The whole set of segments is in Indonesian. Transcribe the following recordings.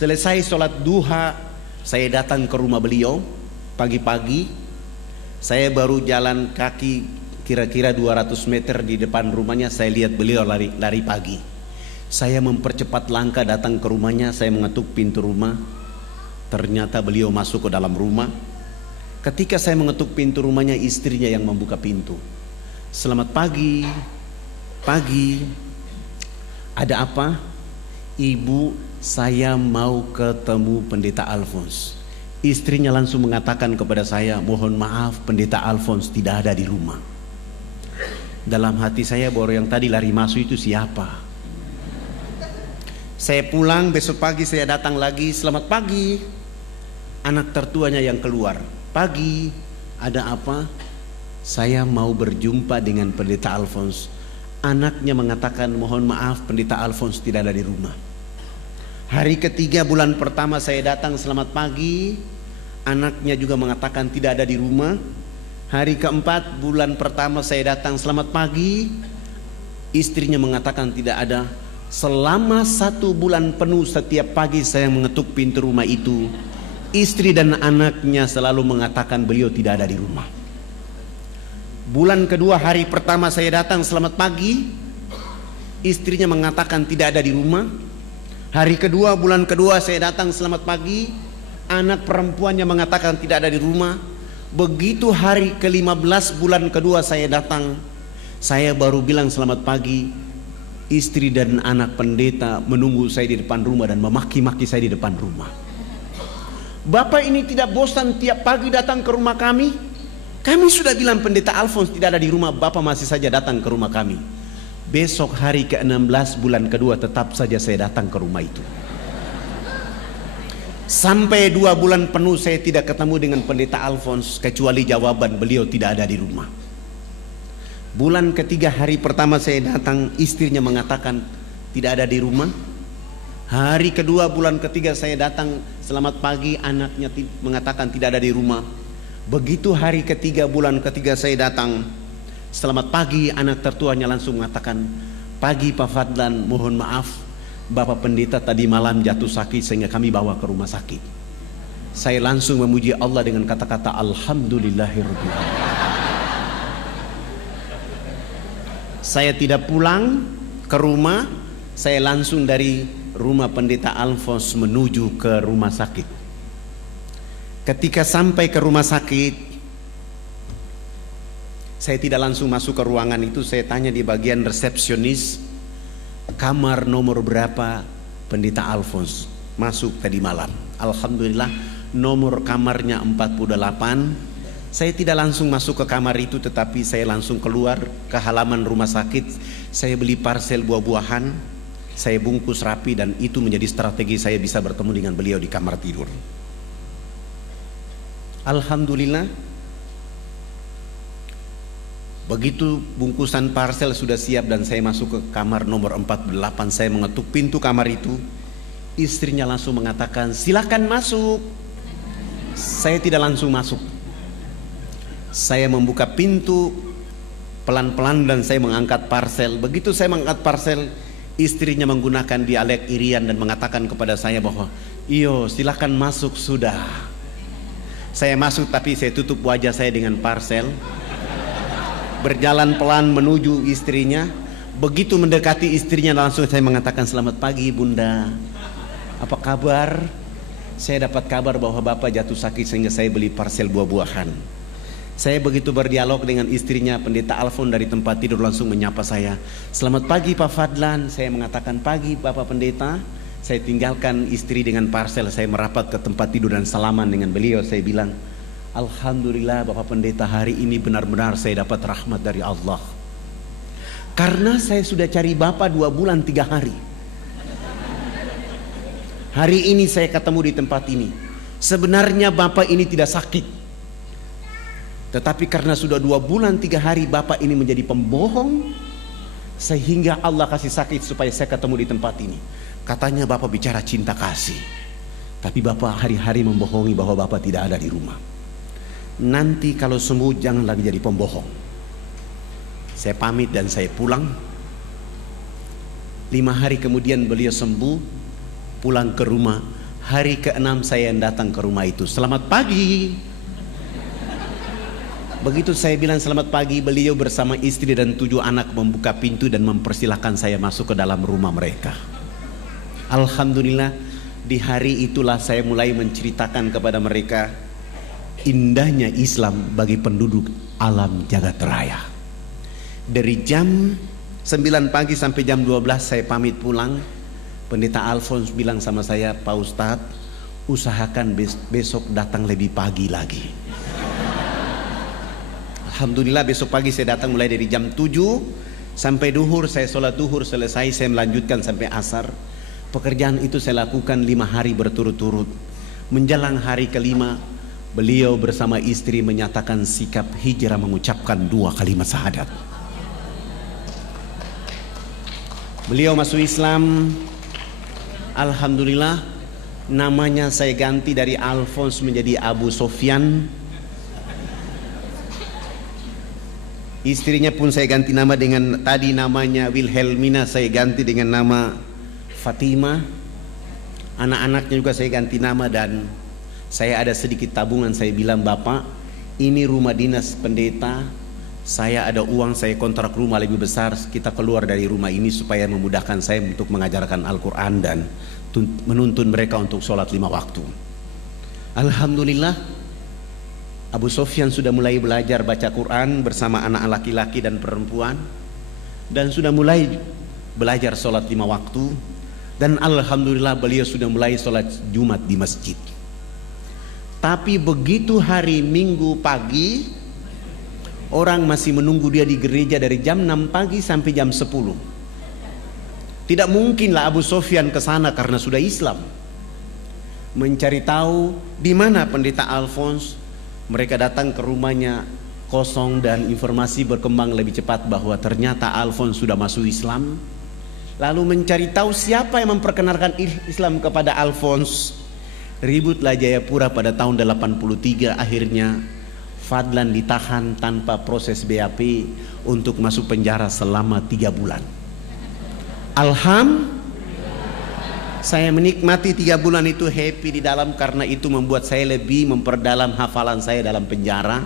Selesai sholat duha, saya datang ke rumah beliau pagi-pagi. Saya baru jalan kaki kira-kira 200 meter di depan rumahnya, saya lihat beliau lari pagi. Saya mempercepat langkah datang ke rumahnya, saya mengetuk pintu rumah. Ternyata beliau masuk ke dalam rumah. Ketika saya mengetuk pintu rumahnya, istrinya yang membuka pintu. Selamat pagi. Pagi. Ada apa? Ibu, saya mau ketemu Pendeta Alphonse. Istrinya langsung mengatakan kepada saya, mohon maaf, Pendeta Alphonse tidak ada di rumah. Dalam hati saya, baru yang tadi lari masuk itu siapa? Saya pulang, besok pagi saya datang lagi. Selamat pagi. Anak tertuanya yang keluar. Pagi, ada apa? Saya mau berjumpa dengan Pendeta Alphonse. Anaknya mengatakan, mohon maaf, Pendeta Alphonse tidak ada di rumah. Hari ketiga bulan pertama saya datang, selamat pagi. Anaknya juga mengatakan tidak ada di rumah. Hari keempat bulan pertama saya datang, selamat pagi. Istrinya mengatakan tidak ada. Selama 1 bulan penuh setiap pagi saya mengetuk pintu rumah itu, istri dan anaknya selalu mengatakan beliau tidak ada di rumah. Bulan kedua hari pertama saya datang, selamat pagi. Istrinya mengatakan tidak ada di rumah. Hari kedua bulan kedua saya datang, selamat pagi. Anak perempuannya mengatakan tidak ada di rumah. Begitu hari ke-15 bulan kedua saya datang, saya baru bilang selamat pagi. Istri dan anak pendeta menunggu saya di depan rumah dan memaki-maki saya di depan rumah. Bapak ini tidak bosan tiap pagi datang ke rumah kami? Kami sudah bilang Pendeta Alphonse tidak ada di rumah, Bapak masih saja datang ke rumah kami. Besok hari ke-16 bulan kedua tetap saja saya datang ke rumah itu. Sampai 2 bulan penuh saya tidak ketemu dengan Pendeta Alphonse, kecuali jawaban beliau tidak ada di rumah. Bulan ketiga hari pertama saya datang, istrinya mengatakan tidak ada di rumah. Hari kedua bulan ketiga saya datang, selamat pagi, anaknya mengatakan tidak ada di rumah. Begitu hari ketiga bulan ketiga saya datang, selamat pagi, anak tertuanya langsung mengatakan, pagi Pak Fadlan, mohon maaf, Bapak Pendeta tadi malam jatuh sakit sehingga kami bawa ke rumah sakit. Saya langsung memuji Allah dengan kata-kata Alhamdulillahirabbil alamin. Saya tidak pulang ke rumah, saya langsung dari rumah Pendeta Alphonse menuju ke rumah sakit. Ketika sampai ke rumah sakit, saya tidak langsung masuk ke ruangan itu, saya tanya di bagian resepsionis, kamar nomor berapa Pendeta Alphonse masuk tadi malam. Alhamdulillah nomor kamarnya 48. Saya tidak langsung masuk ke kamar itu, tetapi saya langsung keluar ke halaman rumah sakit. Saya beli parsel buah-buahan, saya bungkus rapi, dan itu menjadi strategi saya bisa bertemu dengan beliau di kamar tidur. Alhamdulillah, begitu bungkusan parsel sudah siap dan saya masuk ke kamar nomor 48, saya mengetuk pintu kamar itu. Istrinya langsung mengatakan, silakan masuk. Saya tidak langsung masuk. Saya membuka pintu pelan-pelan dan saya mengangkat parsel. Begitu saya mengangkat parsel, istrinya menggunakan dialek Irian dan mengatakan kepada saya bahwa, iyo silakan masuk sudah. Saya masuk tapi saya tutup wajah saya dengan parsel. Berjalan pelan menuju istrinya. Begitu mendekati istrinya langsung saya mengatakan, selamat pagi Bunda, apa kabar? Saya dapat kabar bahwa Bapak jatuh sakit sehingga saya beli parsel buah-buahan. Saya begitu berdialog dengan istrinya, Pendeta Alphonse dari tempat tidur langsung menyapa saya, selamat pagi Pak Fadlan. Saya mengatakan, pagi Bapak Pendeta. Saya tinggalkan istri dengan parsel, saya merapat ke tempat tidur dan salaman dengan beliau. Saya bilang, Alhamdulillah Bapak Pendeta, hari ini benar-benar saya dapat rahmat dari Allah. Karena saya sudah cari Bapak 2 bulan 3 hari. Hari ini saya ketemu di tempat ini. Sebenarnya Bapak ini tidak sakit, tetapi karena sudah 2 bulan 3 hari Bapak ini menjadi pembohong, sehingga Allah kasih sakit supaya saya ketemu di tempat ini. Katanya Bapak bicara cinta kasih, tapi Bapak hari-hari membohongi bahwa Bapak tidak ada di rumah. Nanti kalau sembuh jangan lagi jadi pembohong. Saya pamit dan saya pulang. 5 hari kemudian beliau sembuh, pulang ke rumah. Hari ke-6 saya yang datang ke rumah itu. Selamat pagi. Begitu saya bilang selamat pagi, beliau bersama istri dan 7 anak membuka pintu dan mempersilahkan saya masuk ke dalam rumah mereka. Alhamdulillah, di hari itulah saya mulai menceritakan kepada mereka indahnya Islam bagi penduduk alam jagat raya. Dari jam 9 pagi sampai jam 12 saya pamit pulang. Pendeta Alphonse bilang sama saya, Pak Ustadz, usahakan besok datang lebih pagi lagi. Alhamdulillah besok pagi saya datang mulai dari jam 7 sampai duhur. Saya sholat duhur selesai, saya melanjutkan sampai asar. Pekerjaan itu saya lakukan 5 hari berturut-turut. Menjelang hari ke-5, beliau bersama istri menyatakan sikap hijrah, mengucapkan 2 kalimat syahadat. Beliau masuk Islam. Alhamdulillah, namanya saya ganti dari Alphonse menjadi Abu Sofyan. Istrinya pun saya ganti nama dengan, tadi namanya Wilhelmina, saya ganti dengan nama Fatima. Anak-anaknya juga saya ganti nama, dan saya ada sedikit tabungan. Saya bilang, Bapak, ini rumah dinas pendeta, saya ada uang, saya kontrak rumah lebih besar, kita keluar dari rumah ini supaya memudahkan saya untuk mengajarkan Al-Quran dan menuntun mereka untuk sholat 5 waktu. Alhamdulillah, Abu Sofyan sudah mulai belajar baca Quran bersama anak laki-laki dan perempuan, dan sudah mulai belajar sholat 5 waktu, dan Alhamdulillah beliau sudah mulai sholat Jumat di masjid. Tapi begitu hari Minggu pagi, orang masih menunggu dia di gereja dari jam 6 pagi sampai jam 10. Tidak mungkinlah Abu Sofyan ke sana karena sudah Islam. Mencari tahu di mana pendeta Alphonse. Mereka datang ke rumahnya kosong, dan informasi berkembang lebih cepat bahwa ternyata Alphonse sudah masuk Islam. Lalu mencari tahu siapa yang memperkenalkan Islam kepada Alphonse. Ributlah Jayapura pada tahun 83. Akhirnya Fadlan ditahan tanpa proses BAP untuk masuk penjara selama 3 bulan. Saya menikmati 3 bulan itu, happy di dalam, karena itu membuat saya lebih memperdalam hafalan saya dalam penjara.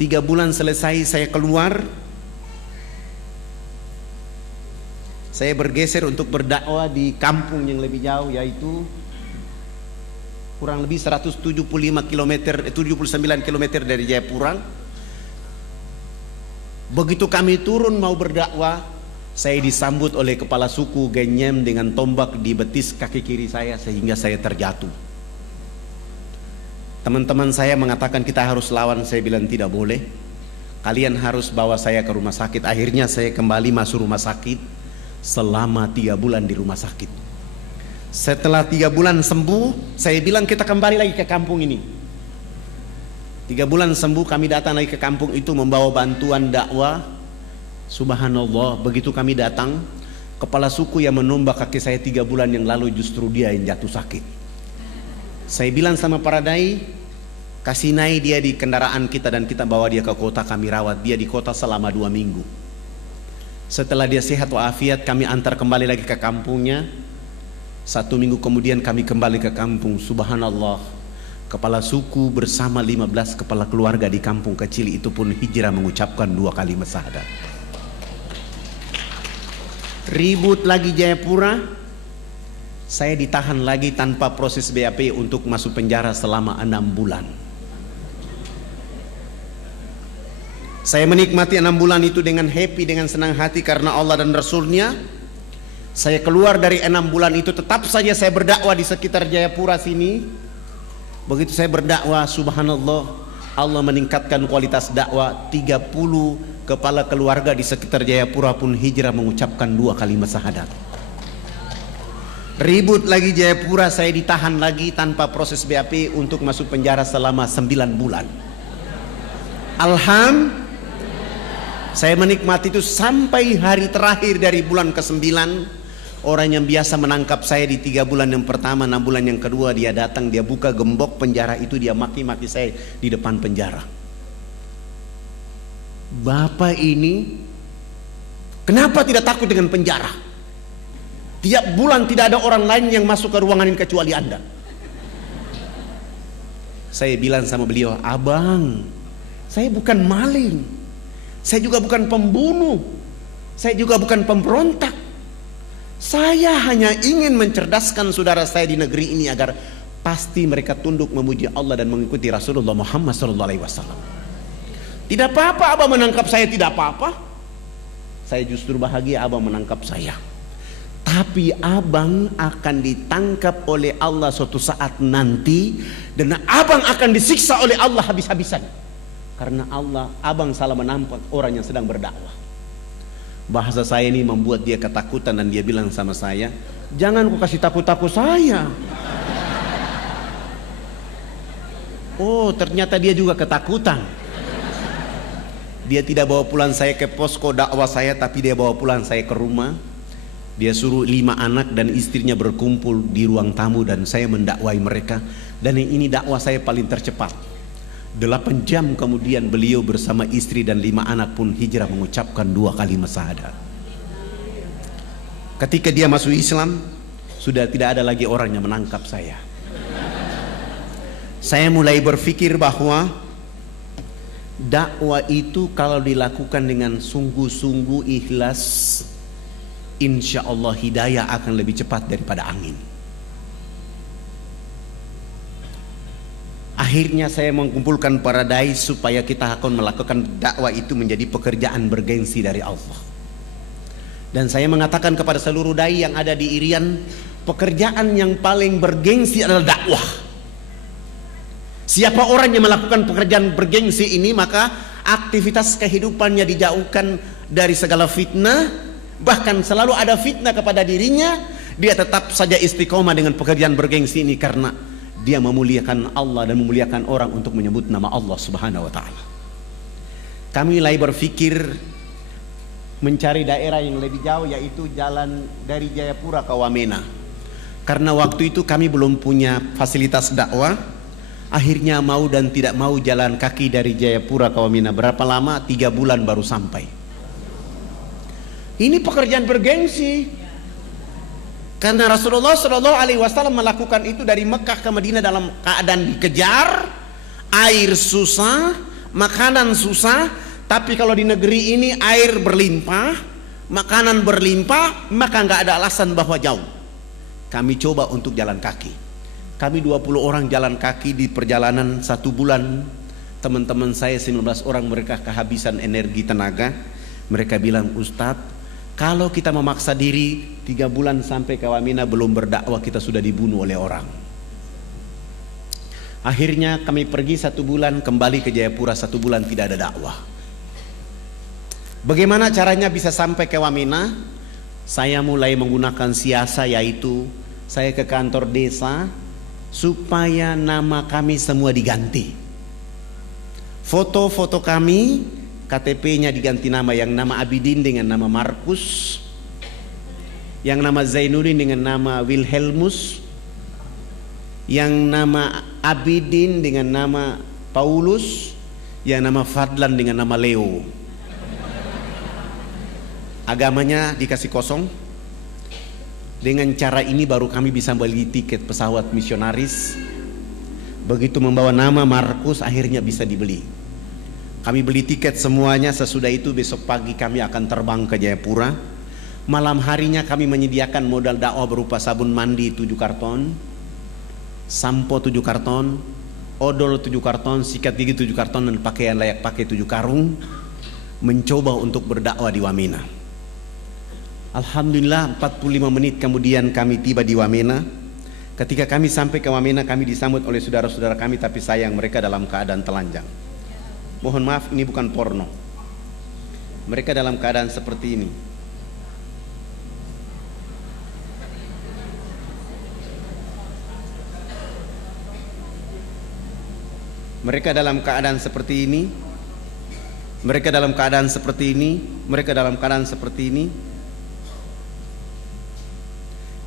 3 bulan selesai, saya keluar. Saya bergeser untuk berdakwah di kampung yang lebih jauh, yaitu kurang lebih 179 km dari Jayapura. Begitu kami turun mau berdakwah, saya disambut oleh kepala suku Genyem dengan tombak di betis kaki kiri saya sehingga saya terjatuh. Teman-teman saya mengatakan kita harus lawan. Saya bilang tidak boleh, kalian harus bawa saya ke rumah sakit. Akhirnya saya kembali masuk rumah sakit selama 3 bulan di rumah sakit. Setelah 3 bulan sembuh, saya bilang kita kembali lagi ke kampung ini. 3 bulan sembuh, kami datang lagi ke kampung itu membawa bantuan dakwah. Subhanallah, begitu kami datang, kepala suku yang menombak kaki saya 3 bulan yang lalu justru dia yang jatuh sakit. Saya bilang sama para dai, kasih naik dia di kendaraan kita dan kita bawa dia ke kota, kami rawat dia di kota selama 2 minggu. Setelah dia sehat walafiat, kami antar kembali lagi ke kampungnya. 1 minggu kemudian kami kembali ke kampung. Subhanallah, kepala suku bersama 15 kepala keluarga di kampung kecil itu pun hijrah mengucapkan 2 kalimat syahadat. Ribut lagi Jayapura, saya ditahan lagi tanpa proses BAP untuk masuk penjara selama 6 bulan. Saya menikmati 6 bulan itu dengan happy, dengan senang hati karena Allah dan Rasulnya. Saya keluar dari 6 bulan itu, tetap saja saya berdakwah di sekitar Jayapura sini. Begitu saya berdakwah, subhanallah, Allah meningkatkan kualitas dakwah. 30 kepala keluarga di sekitar Jayapura pun hijrah mengucapkan 2 kalimat syahadat. Ribut lagi Jayapura, saya ditahan lagi tanpa proses BAP untuk masuk penjara selama 9 bulan. Saya menikmati itu sampai hari terakhir dari bulan ke-9. Orang yang biasa menangkap saya di 3 bulan yang pertama, 6 bulan yang kedua, dia datang, dia buka gembok penjara itu, dia maki-maki saya di depan penjara. Bapak ini kenapa tidak takut dengan penjara? Tiap bulan tidak ada orang lain yang masuk ke ruangan ini kecuali Anda. Saya bilang sama beliau, abang, saya bukan maling, saya juga bukan pembunuh, saya juga bukan pemberontak. Saya hanya ingin mencerdaskan saudara saya di negeri ini agar pasti mereka tunduk memuji Allah dan mengikuti Rasulullah Muhammad SAW. Tidak apa-apa abang menangkap saya, tidak apa-apa. Saya justru bahagia abang menangkap saya. Tapi abang akan ditangkap oleh Allah suatu saat nanti, dan abang akan disiksa oleh Allah habis-habisan. Karena abang salah menampak orang yang sedang berdakwah. Bahasa saya ini membuat dia ketakutan dan dia bilang sama saya, jangan kau kasih takut-takut saya. Oh, ternyata dia juga ketakutan. Dia tidak bawa pulang saya ke posko dakwah saya, tapi dia bawa pulang saya ke rumah. Dia suruh 5 anak dan istrinya berkumpul di ruang tamu dan saya mendakwai mereka. Dan ini dakwah saya paling tercepat. 8 jam kemudian beliau bersama istri dan 5 anak pun hijrah mengucapkan 2 kalimat syahadat. Ketika dia masuk Islam, sudah tidak ada lagi orang yang menangkap saya. Saya mulai berpikir bahwa dakwah itu kalau dilakukan dengan sungguh-sungguh ikhlas, insya Allah hidayah akan lebih cepat daripada angin. Akhirnya saya mengumpulkan para dai supaya kita akan melakukan dakwah itu menjadi pekerjaan bergengsi dari Allah. Dan saya mengatakan kepada seluruh dai yang ada di Irian, pekerjaan yang paling bergengsi adalah dakwah. Siapa orang yang melakukan pekerjaan bergengsi ini, maka aktivitas kehidupannya dijauhkan dari segala fitnah. Bahkan selalu ada fitnah kepada dirinya, dia tetap saja istiqomah dengan pekerjaan bergengsi ini karena dia memuliakan Allah dan memuliakan orang untuk menyebut nama Allah Subhanahu wa ta'ala. Kami mulai berpikir mencari daerah yang lebih jauh, yaitu jalan dari Jayapura ke Wamena. Karena waktu itu kami belum punya fasilitas dakwah. Akhirnya mau dan tidak mau jalan kaki dari Jayapura ke Wamena. Berapa lama? 3 bulan baru sampai. Ini pekerjaan bergengsi. Karena Rasulullah SAW melakukan itu dari Mekah ke Madinah dalam keadaan dikejar, air susah, makanan susah. Tapi kalau di negeri ini air berlimpah, makanan berlimpah, maka nggak ada alasan bahwa jauh. Kami coba untuk jalan kaki. Kami 20 orang jalan kaki di perjalanan 1 bulan. Teman-teman saya 19 orang, mereka kehabisan energi tenaga. Mereka bilang, Ustadz, kalau kita memaksa diri 3 bulan sampai ke Wamena belum berdakwah, kita sudah dibunuh oleh orang. Akhirnya kami pergi 1 bulan, kembali ke Jayapura 1 bulan, tidak ada dakwah. Bagaimana caranya bisa sampai ke Wamena? Saya mulai menggunakan siasa, yaitu saya ke kantor desa supaya nama kami semua diganti. Foto-foto kami, KTP-nya diganti nama, yang nama Abidin dengan nama Markus, yang nama Zainuddin dengan nama Wilhelmus, yang nama Abidin dengan nama Paulus, yang nama Fadlan dengan nama Leo. Agamanya dikasih kosong. Dengan cara ini baru kami bisa beli tiket pesawat misionaris. Begitu membawa nama Markus, akhirnya bisa dibeli. Kami beli tiket semuanya. Sesudah itu besok pagi kami akan terbang ke Jayapura. Malam harinya kami menyediakan modal dakwah berupa sabun mandi 7 karton, sampo 7 karton, odol 7 karton, sikat gigi 7 karton, dan pakaian layak pakai 7 karung. Mencoba untuk berdakwah di Wamena. Alhamdulillah 45 menit kemudian kami tiba di Wamena. Ketika kami sampai ke Wamena, kami disambut oleh saudara-saudara kami, tapi sayang mereka dalam keadaan telanjang. Mohon maaf, ini bukan porno. Mereka dalam keadaan seperti ini. Mereka dalam keadaan seperti ini. Mereka dalam keadaan seperti ini. Mereka dalam keadaan seperti ini.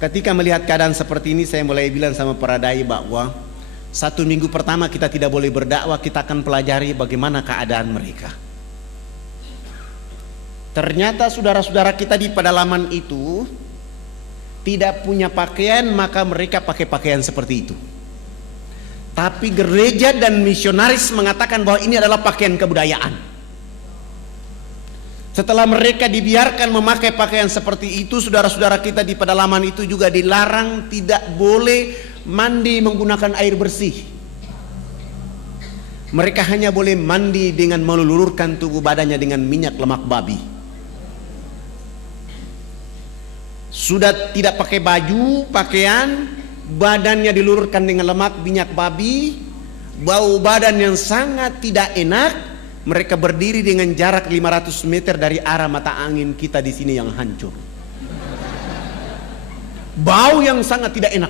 Ketika melihat keadaan seperti ini, saya mulai bilang sama para dai bahwa 1 minggu pertama kita tidak boleh berdakwah, kita akan pelajari bagaimana keadaan mereka. Ternyata saudara-saudara kita di pedalaman itu tidak punya pakaian, maka mereka pakai pakaian seperti itu. Tapi gereja dan misionaris mengatakan bahwa ini adalah pakaian kebudayaan. Setelah mereka dibiarkan memakai pakaian seperti itu, saudara-saudara kita di pedalaman itu juga dilarang tidak boleh mandi menggunakan air bersih. Mereka hanya boleh mandi dengan melulurkan tubuh badannya dengan minyak lemak babi. Sudah tidak pakai baju, pakaian, badannya dilulurkan dengan lemak minyak babi, bau badan yang sangat tidak enak. Mereka berdiri dengan jarak 500 meter dari arah mata angin kita di sini yang hancur. Bau yang sangat tidak enak.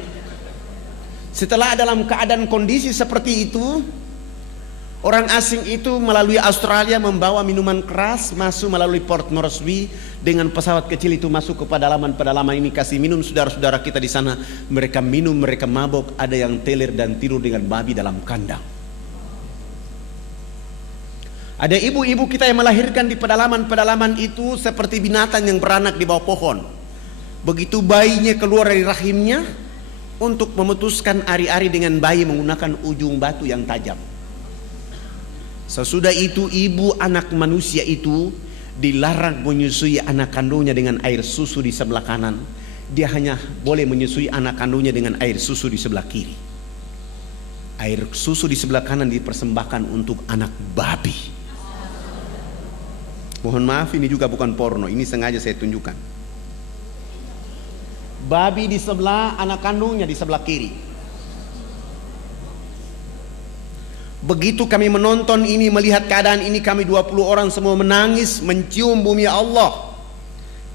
Setelah dalam keadaan kondisi seperti itu, orang asing itu melalui Australia membawa minuman keras masuk melalui Port Moresby dengan pesawat kecil itu masuk ke pedalaman-pedalaman ini, kasih minum saudara-saudara kita di sana. Mereka minum, mereka mabok, ada yang teler dan tidur dengan babi dalam kandang. Ada ibu-ibu kita yang melahirkan di pedalaman-pedalaman itu seperti binatang yang beranak di bawah pohon. Begitu bayinya keluar dari rahimnya, untuk memutuskan ari-ari dengan bayi menggunakan ujung batu yang tajam. Sesudah itu ibu anak manusia itu dilarang menyusui anak kandungnya dengan air susu di sebelah kanan. Dia hanya boleh menyusui anak kandungnya dengan air susu di sebelah kiri. Air susu di sebelah kanan dipersembahkan untuk anak babi. Mohon maaf, ini juga bukan porno, ini sengaja saya tunjukkan. Babi di sebelah, anak kandungnya di sebelah kiri. Begitu kami menonton ini, melihat keadaan ini, kami 20 orang semua menangis, mencium bumi Allah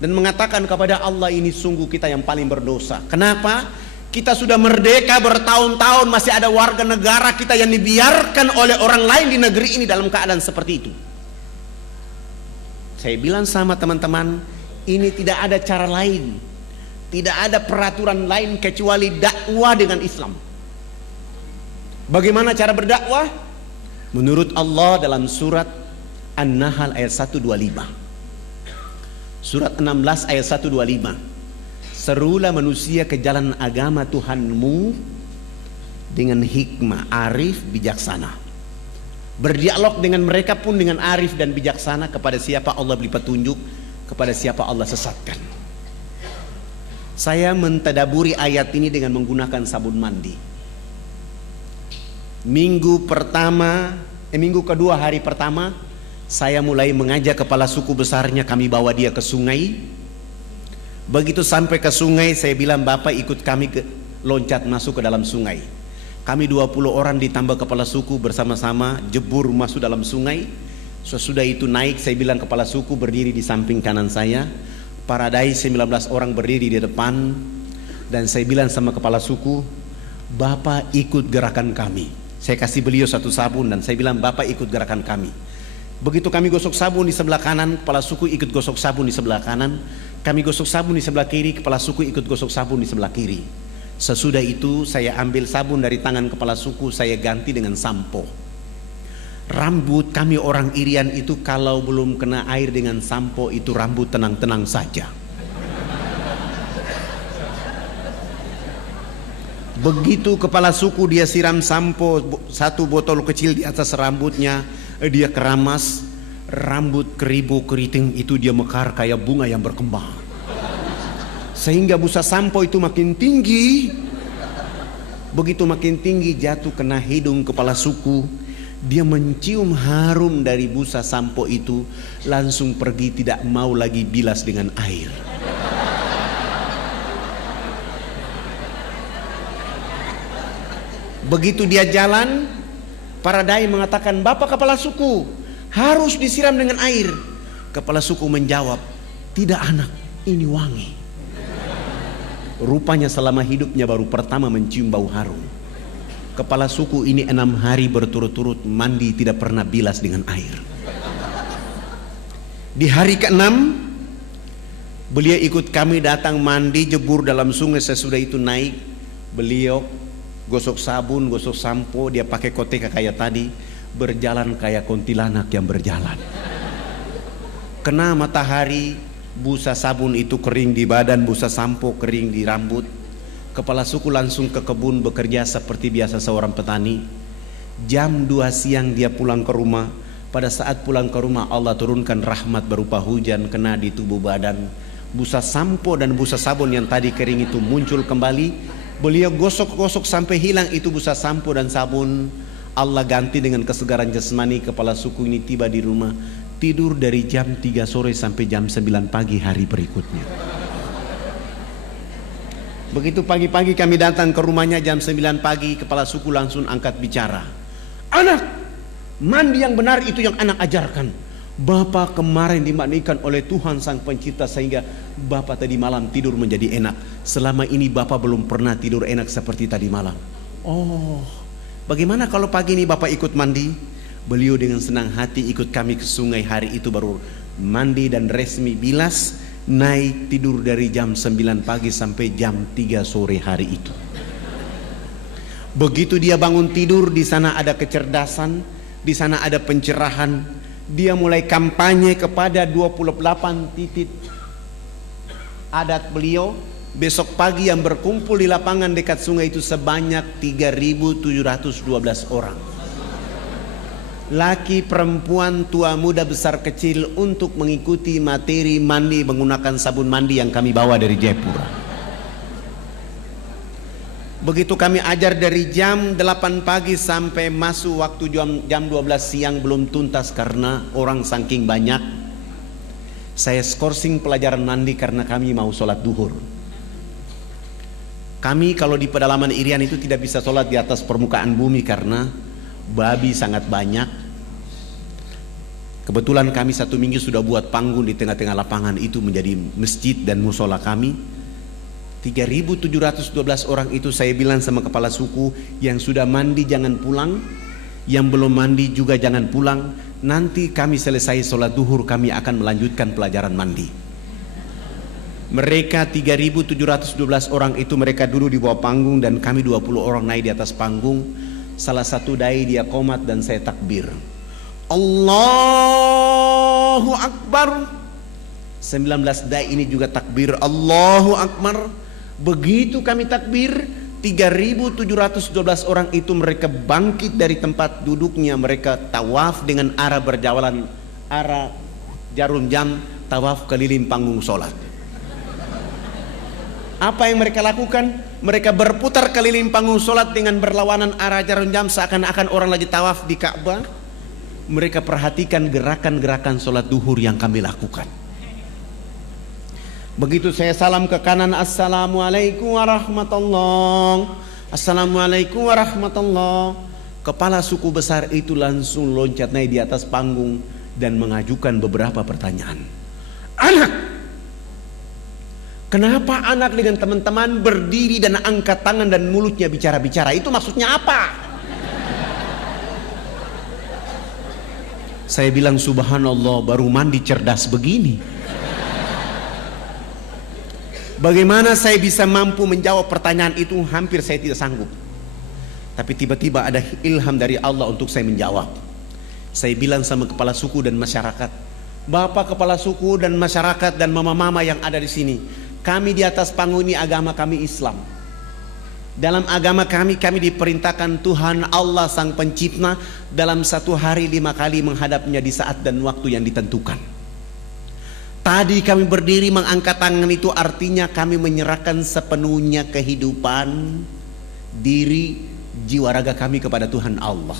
dan mengatakan kepada Allah, ini sungguh kita yang paling berdosa. Kenapa? Kita sudah merdeka bertahun-tahun, masih ada warga negara kita yang dibiarkan oleh orang lain di negeri ini dalam keadaan seperti itu. Saya bilang sama teman-teman, ini tidak ada cara lain, tidak ada peraturan lain kecuali dakwah dengan Islam. Bagaimana cara berdakwah? Menurut Allah dalam surat An-Nahl ayat 125. Surat 16 ayat 125. Serulah manusia ke jalan agama Tuhanmu dengan hikmah, arif, bijaksana. Berdialog dengan mereka pun dengan arif dan bijaksana. Kepada siapa Allah beri petunjuk, kepada siapa Allah sesatkan. Saya mentadaburi ayat ini dengan menggunakan sabun mandi. Minggu kedua hari pertama, saya mulai mengajak kepala suku besarnya, kami bawa dia ke sungai. Begitu sampai ke sungai, saya bilang, Bapak ikut kami loncat masuk ke dalam sungai. Kami 20 orang ditambah kepala suku bersama-sama jebur masuk dalam sungai. Sesudah itu naik, saya bilang kepala suku berdiri di samping kanan saya, para dai 19 orang berdiri di depan, dan saya bilang sama kepala suku, Bapak ikut gerakan kami. Saya kasih beliau satu sabun dan saya bilang, Bapak ikut gerakan kami. Begitu kami gosok sabun di sebelah kanan, kepala suku ikut gosok sabun di sebelah kanan. Kami gosok sabun di sebelah kiri, kepala suku ikut gosok sabun di sebelah kiri. Sesudah itu saya ambil sabun dari tangan kepala suku, saya ganti dengan sampo. Rambut kami orang Irian itu kalau belum kena air dengan sampo itu rambut tenang-tenang saja. Begitu kepala suku dia siram sampo, satu botol kecil di atas rambutnya, dia keramas, rambut keribu keriting itu dia mekar kayak bunga yang berkembang. Sehingga busa sampo itu makin tinggi. Begitu makin tinggi jatuh kena hidung kepala suku. Dia mencium harum dari busa sampo itu, langsung pergi, tidak mau lagi bilas dengan air. Begitu dia jalan, para dai mengatakan, Bapak kepala suku, harus disiram dengan air. Kepala suku menjawab, tidak anak, ini wangi. Rupanya selama hidupnya baru pertama mencium bau harum. Kepala suku ini 6 hari berturut-turut mandi tidak pernah bilas dengan air. Di hari ke-6 beliau ikut kami datang mandi jebur dalam sungai. Sesudah itu naik, beliau gosok sabun, gosok sampo, dia pakai koteka kayak tadi, berjalan kayak kuntilanak yang berjalan. Kena matahari, busa sabun itu kering di badan, busa sampo kering di rambut. Kepala suku langsung ke kebun bekerja seperti biasa seorang petani. Jam 2 siang dia pulang ke rumah. Pada saat pulang ke rumah Allah turunkan rahmat berupa hujan kena di tubuh badan. Busa sampo dan busa sabun yang tadi kering itu muncul kembali. Beliau gosok-gosok sampai hilang itu busa sampo dan sabun. Allah ganti dengan kesegaran jasmani. Kepala suku ini tiba di rumah, tidur dari jam 3 sore sampai jam 9 pagi hari berikutnya. Begitu pagi-pagi kami datang ke rumahnya jam 9 pagi, kepala suku langsung angkat bicara. Anak, mandi yang benar itu yang anak ajarkan. Bapak kemarin dimandikan oleh Tuhan Sang Pencipta sehingga Bapak tadi malam tidur menjadi enak. Selama ini Bapak belum pernah tidur enak seperti tadi malam. Oh, bagaimana kalau pagi ini Bapak ikut mandi? Beliau dengan senang hati ikut kami ke sungai. Hari itu baru mandi dan resmi bilas. Naik tidur dari jam 9 pagi sampai jam 3 sore hari itu. Begitu dia bangun tidur, di sana ada kecerdasan, di sana ada pencerahan. Dia mulai kampanye kepada 28 titik adat beliau. Besok pagi yang berkumpul di lapangan dekat sungai itu sebanyak 3.712 orang. Laki, perempuan, tua, muda, besar, kecil untuk mengikuti materi mandi menggunakan sabun mandi yang kami bawa dari Jayapura. Begitu kami ajar dari jam 8 pagi sampai masuk waktu jam 12 siang belum tuntas karena orang saking banyak. Saya skorsing pelajaran mandi karena kami mau sholat duhur. Kami kalau di pedalaman Irian itu tidak bisa sholat di atas permukaan bumi karena babi sangat banyak. Kebetulan kami 1 minggu sudah buat panggung di tengah-tengah lapangan itu menjadi masjid dan musola kami. 3.712 orang itu saya bilang sama kepala suku, yang sudah mandi jangan pulang, yang belum mandi juga jangan pulang. Nanti kami selesai sholat duhur kami akan melanjutkan pelajaran mandi. Mereka 3.712 orang itu mereka dulu di bawah panggung dan kami 20 orang naik di atas panggung. Salah satu dai dia qomat dan saya takbir. Allahu Akbar. 19 dai ini juga takbir Allahu Akbar. Begitu kami takbir, 3.712 orang itu mereka bangkit dari tempat duduknya. Mereka tawaf dengan arah berjalan, arah jarum jam, tawaf keliling panggung sholat. Apa yang mereka lakukan? Mereka berputar keliling panggung sholat dengan berlawanan arah jarum jam seakan-akan orang lagi tawaf di Ka'bah. Mereka perhatikan gerakan-gerakan sholat duhur yang kami lakukan. Begitu saya salam ke kanan, Assalamualaikum warahmatullahi, Assalamualaikum warahmatullahi. Kepala suku besar itu langsung loncat naik di atas panggung dan mengajukan beberapa pertanyaan. Anak, kenapa anak dengan teman-teman berdiri dan angkat tangan dan mulutnya bicara-bicara? Itu maksudnya apa? Saya bilang subhanallah, baru mandi cerdas begini. Bagaimana saya bisa mampu menjawab pertanyaan itu? Hampir saya tidak sanggup. Tapi tiba-tiba ada ilham dari Allah untuk saya menjawab. Saya bilang sama kepala suku dan masyarakat, Bapak kepala suku dan masyarakat dan mama-mama yang ada di sini, kami di atas panggung ini agama kami Islam. Dalam agama kami diperintahkan Tuhan Allah Sang Pencipta dalam 1 hari 5 kali menghadapnya di saat dan waktu yang ditentukan. Tadi kami berdiri mengangkat tangan itu artinya kami menyerahkan sepenuhnya kehidupan, diri, jiwa raga kami kepada Tuhan Allah.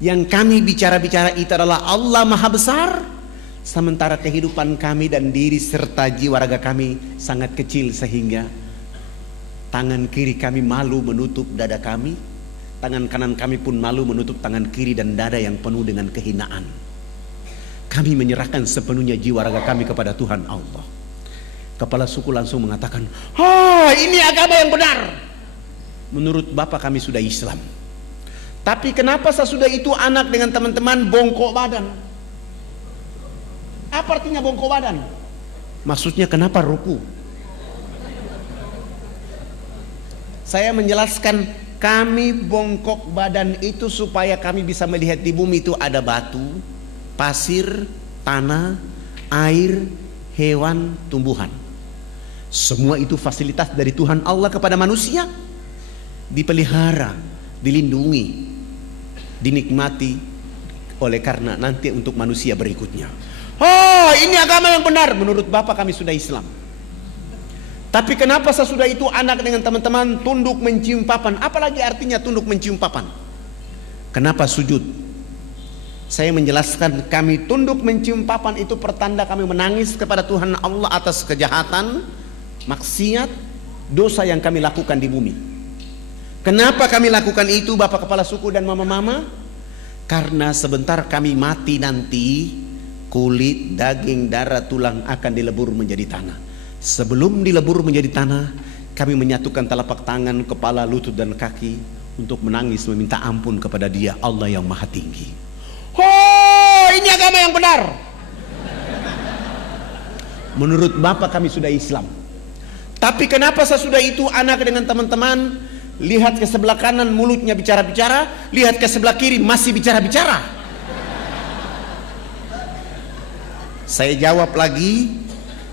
Yang kami bicara-bicara itu adalah Allah Maha Besar, sementara kehidupan kami dan diri serta jiwa raga kami sangat kecil sehingga tangan kiri kami malu menutup dada kami, tangan kanan kami pun malu menutup tangan kiri dan dada yang penuh dengan kehinaan. Kami menyerahkan sepenuhnya jiwa raga kami kepada Tuhan Allah. Kepala suku langsung mengatakan, ini agama yang benar. Menurut Bapak kami sudah Islam. Tapi kenapa sesudah itu anak dengan teman-teman bongkok badan? Apa artinya bongkok badan? Maksudnya kenapa ruku? Saya menjelaskan, kami bongkok badan itu supaya kami bisa melihat di bumi itu ada batu, pasir, tanah, air, hewan, tumbuhan. Semua itu fasilitas dari Tuhan Allah kepada manusia, dipelihara, dilindungi, dinikmati oleh karena nanti untuk manusia berikutnya. Oh, ini agama yang benar menurut Bapak, kami sudah Islam. Tapi kenapa sesudah itu anak dengan teman-teman tunduk mencium papan? Apalagi artinya tunduk mencium papan? Kenapa sujud? Saya menjelaskan, kami tunduk mencium papan itu pertanda kami menangis kepada Tuhan Allah atas kejahatan, maksiat, dosa yang kami lakukan di bumi. Kenapa kami lakukan itu Bapak Kepala Suku dan Mama-mama? Karena sebentar kami mati nanti, kulit, daging, darah, tulang akan dilebur menjadi tanah. Sebelum dilebur menjadi tanah, kami menyatukan telapak tangan, kepala, lutut dan kaki untuk menangis meminta ampun kepada Dia, Allah yang Maha Tinggi. Oh, ini agama yang benar. Menurut Bapak kami sudah Islam. Tapi kenapa sesudah itu anak dengan teman-teman lihat ke sebelah kanan mulutnya bicara-bicara, lihat ke sebelah kiri masih bicara-bicara? Saya jawab lagi,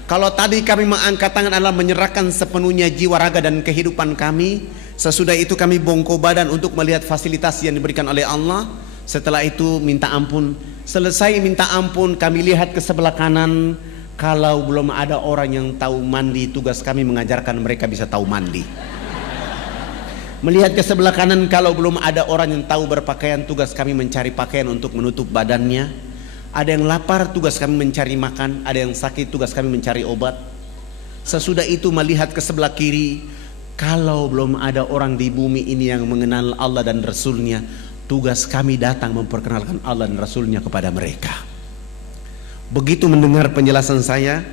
kalau tadi kami mengangkat tangan adalah menyerahkan sepenuhnya jiwa, raga dan kehidupan kami, sesudah itu kami bongkok badan untuk melihat fasilitas yang diberikan oleh Allah. Setelah itu minta ampun. Selesai minta ampun, kami lihat ke sebelah kanan. Kalau belum ada orang yang tahu mandi, tugas kami mengajarkan mereka bisa tahu mandi. Melihat ke sebelah kanan, kalau belum ada orang yang tahu berpakaian, tugas kami mencari pakaian untuk menutup badannya. Ada yang lapar, tugas kami mencari makan. Ada yang sakit, tugas kami mencari obat. Sesudah itu melihat ke sebelah kiri, kalau belum ada orang di bumi ini yang mengenal Allah dan Rasulnya, tugas kami datang memperkenalkan Allah dan Rasulnya kepada mereka. Begitu mendengar penjelasan saya,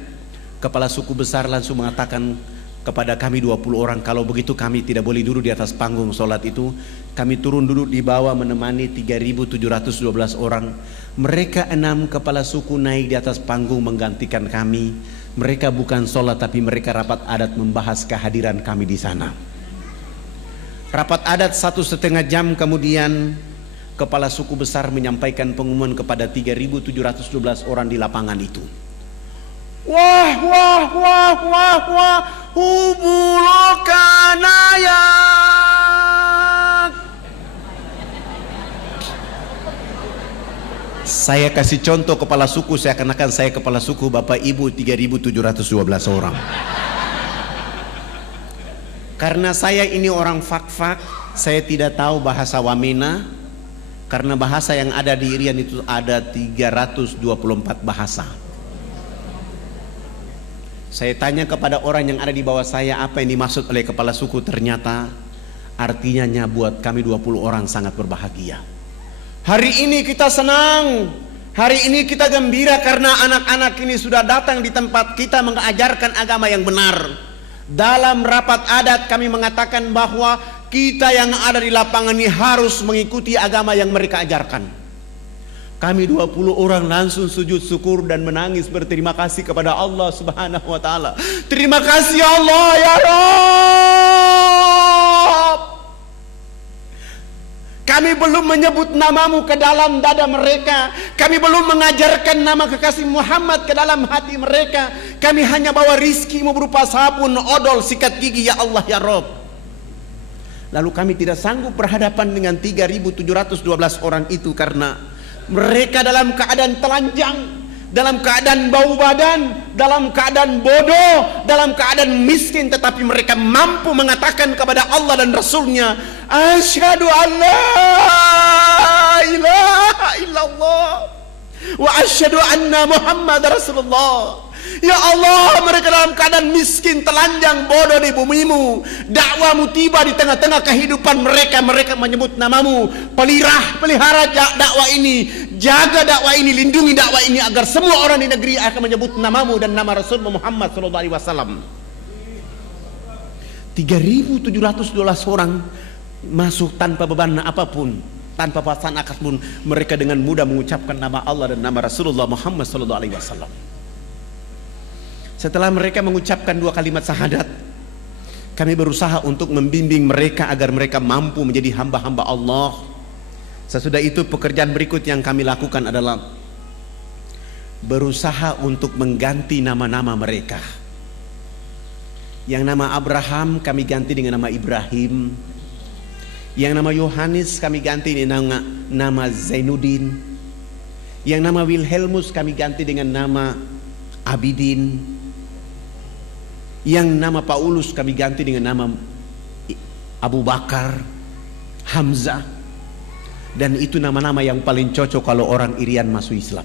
Kepala Suku Besar langsung mengatakan kepada kami 20 orang, kalau begitu kami tidak boleh duduk di atas panggung sholat itu. Kami turun duduk di bawah menemani 3.712 orang. Mereka 6 kepala suku naik di atas panggung menggantikan kami. Mereka bukan sholat, tapi mereka rapat adat membahas kehadiran kami di sana. Rapat adat 1,5 jam kemudian, Kepala Suku Besar menyampaikan pengumuman kepada 3.712 orang di lapangan itu. Wah, wah, wah, wah, wah, hubulokanayak. Saya kasih contoh kepala suku, saya kenakan saya kepala suku, Bapak Ibu 3.712 orang. Karena saya ini orang fak-fak, saya tidak tahu bahasa Wamena. Karena bahasa yang ada di Irian itu ada 324 bahasa. Saya tanya kepada orang yang ada di bawah saya apa yang dimaksud oleh kepala suku, ternyata artinya buat kami 20 orang sangat berbahagia. Hari ini kita senang, hari ini kita gembira karena anak-anak ini sudah datang di tempat kita mengajarkan agama yang benar. Dalam rapat adat kami mengatakan bahwa kita yang ada di lapangan ini harus mengikuti agama yang mereka ajarkan. Kami 20 orang langsung sujud syukur dan menangis berterima kasih kepada Allah Subhanahu wa taala. Terima kasih Allah ya Rabb. Kami belum menyebut namamu ke dalam dada mereka. Kami belum mengajarkan nama kekasih Muhammad ke dalam hati mereka. Kami hanya bawa rizkimu berupa sabun, odol, sikat gigi ya Allah ya Rabb. Lalu kami tidak sanggup berhadapan dengan 3.712 orang itu karena mereka dalam keadaan telanjang, dalam keadaan bau badan, dalam keadaan bodoh, dalam keadaan miskin, tetapi mereka mampu mengatakan kepada Allah dan Rasulnya, asyhadu an la ilaha illallah wa asyhadu anna Muhammad Rasulullah. Ya Allah, mereka dalam keadaan miskin, telanjang, bodoh di bumimu. Dakwamu tiba di tengah-tengah kehidupan mereka. Mereka menyebut namamu. Pelihara dakwah ini, jaga dakwah ini, lindungi dakwah ini agar semua orang di negeri akan menyebut namamu dan nama Rasul Muhammad SAW. 3.712 orang masuk tanpa beban apapun, tanpa paksaan apapun. Mereka dengan mudah mengucapkan nama Allah dan nama Rasulullah Muhammad SAW. Setelah mereka mengucapkan 2 kalimat syahadat, kami berusaha untuk membimbing mereka agar mereka mampu menjadi hamba-hamba Allah. Sesudah itu pekerjaan berikut yang kami lakukan adalah berusaha untuk mengganti nama-nama mereka. Yang nama Abraham kami ganti dengan nama Ibrahim. Yang nama Yohanes kami ganti dengan nama Zainuddin. Yang nama Wilhelmus kami ganti dengan nama Abidin. Yang nama Paulus kami ganti dengan nama Abu Bakar, Hamzah. Dan itu nama-nama yang paling cocok kalau orang Irian masuk Islam.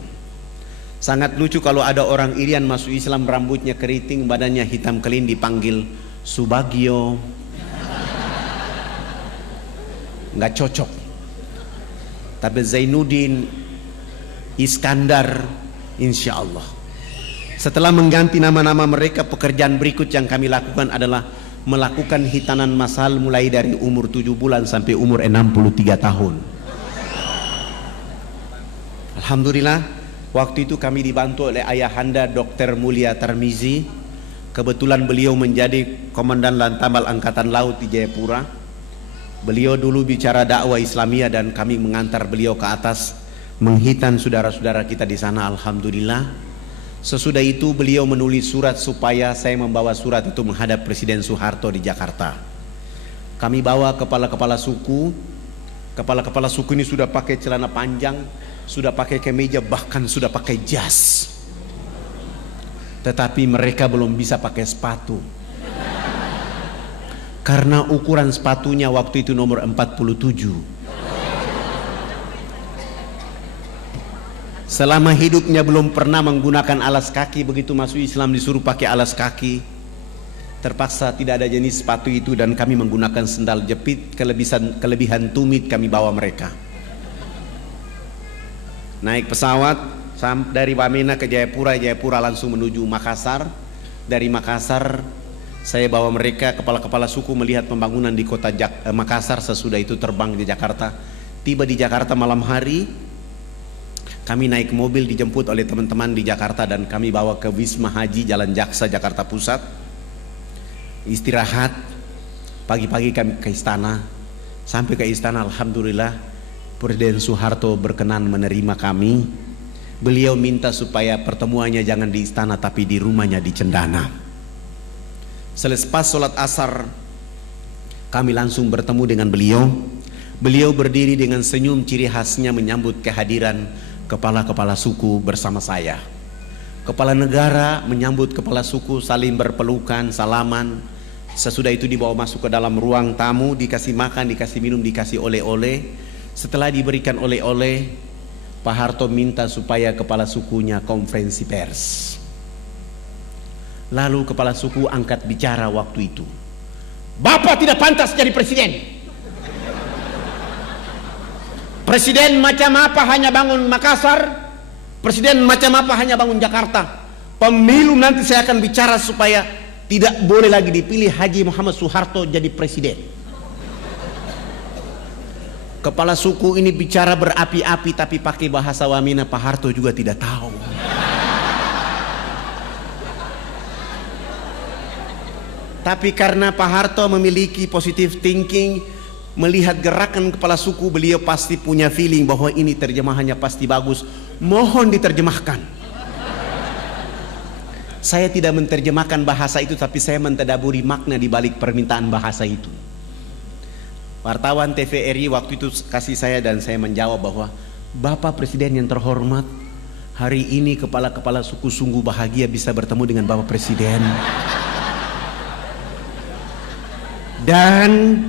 Sangat lucu kalau ada orang Irian masuk Islam, rambutnya keriting, badannya hitam kelin, dipanggil Subagio. Nggak cocok. Tapi Zainuddin, Iskandar, insya Allah. Setelah mengganti nama-nama mereka, pekerjaan berikut yang kami lakukan adalah melakukan hitanan masal mulai dari umur 7 bulan sampai umur 63 tahun. Alhamdulillah, waktu itu kami dibantu oleh ayahanda Dr. Mulia Tarmizi. Kebetulan beliau menjadi Komandan Lantamal Angkatan Laut di Jayapura. Beliau dulu bicara dakwah Islamiyah dan kami mengantar beliau ke atas menghitan saudara-saudara kita di sana. Alhamdulillah. Sesudah itu beliau menulis surat supaya saya membawa surat itu menghadap Presiden Soeharto di Jakarta. Kami bawa kepala-kepala suku. Kepala-kepala suku ini sudah pakai celana panjang, sudah pakai kemeja, bahkan sudah pakai jas. Tetapi mereka belum bisa pakai sepatu. Karena ukuran sepatunya waktu itu nomor 47. Selama hidupnya belum pernah menggunakan alas kaki, begitu masuk Islam disuruh pakai alas kaki. Terpaksa tidak ada jenis sepatu itu dan kami menggunakan sendal jepit. Kelebihan tumit kami bawa mereka. Naik pesawat dari Wamena ke Jayapura, Jayapura langsung menuju Makassar. Dari Makassar saya bawa mereka, kepala-kepala suku melihat pembangunan di kota Makassar. Sesudah itu terbang di Jakarta. Tiba di Jakarta malam hari. Kami naik mobil dijemput oleh teman-teman di Jakarta dan kami bawa ke Wisma Haji Jalan Jaksa Jakarta Pusat. Istirahat. Pagi-pagi kami ke istana. Sampai ke istana, alhamdulillah Presiden Soeharto berkenan menerima kami. Beliau minta supaya pertemuannya jangan di istana tapi di rumahnya di Cendana. Selepas sholat asar kami langsung bertemu dengan beliau. Beliau berdiri dengan senyum ciri khasnya menyambut kehadiran kepala-kepala suku bersama saya. Kepala negara menyambut kepala suku, saling berpelukan, salaman. Sesudah itu dibawa masuk ke dalam ruang tamu, dikasih makan, dikasih minum, dikasih oleh-oleh. Setelah diberikan oleh-oleh, Pak Harto minta supaya kepala sukunya konferensi pers. Lalu kepala suku angkat bicara waktu itu. Bapak tidak pantas jadi presiden. Presiden macam apa hanya bangun Makassar, presiden macam apa hanya bangun Jakarta. Pemilu nanti saya akan bicara supaya tidak boleh lagi dipilih Haji Muhammad Soeharto jadi presiden. Kepala suku ini bicara berapi-api tapi pakai bahasa Wamena, Pak Harto juga tidak tahu. Tapi karena Pak Harto memiliki positive thinking, melihat gerakan kepala suku, beliau pasti punya feeling bahwa ini terjemahannya pasti bagus. Mohon diterjemahkan. Saya tidak menerjemahkan bahasa itu, tapi saya mentadaburi makna di balik permintaan bahasa itu. Wartawan TVRI waktu itu kasih saya dan saya menjawab bahwa Bapak Presiden yang terhormat, hari ini kepala-kepala suku sungguh bahagia bisa bertemu dengan Bapak Presiden. Dan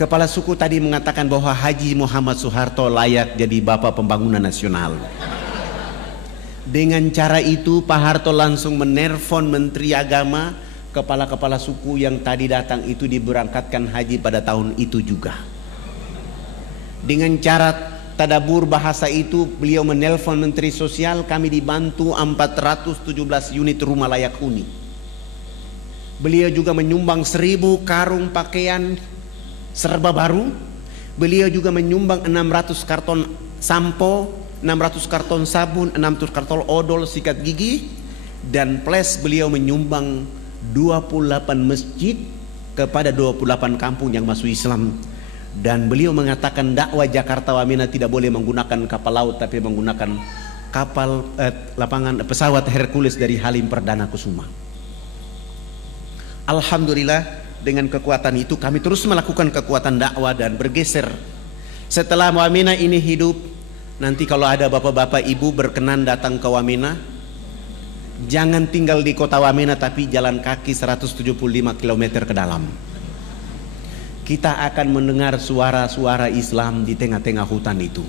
kepala suku tadi mengatakan bahwa Haji Muhammad Soeharto layak jadi Bapak Pembangunan Nasional. Dengan cara itu Pak Harto langsung menelpon Menteri Agama, kepala-kepala suku yang tadi datang itu diberangkatkan haji pada tahun itu juga. Dengan cara tadabur bahasa itu beliau menelpon Menteri Sosial, kami dibantu 417 unit rumah layak huni. Beliau juga menyumbang 1000 karung pakaian serba baru. Beliau juga menyumbang 600 karton sampo, 600 karton sabun, 600 karton odol sikat gigi, dan plus beliau menyumbang 28 masjid kepada 28 kampung yang masuk Islam. Dan beliau mengatakan dakwah Jakarta Wamena tidak boleh menggunakan kapal laut tapi menggunakan pesawat Hercules dari Halim Perdana Kusuma. Alhamdulillah dengan kekuatan itu kami terus melakukan kekuatan dakwah dan bergeser. Setelah Wamena ini hidup, nanti kalau ada bapak-bapak ibu berkenan datang ke Wamena, jangan tinggal di kota Wamena tapi jalan kaki 175 km ke dalam. Kita akan mendengar suara-suara Islam di tengah-tengah hutan itu.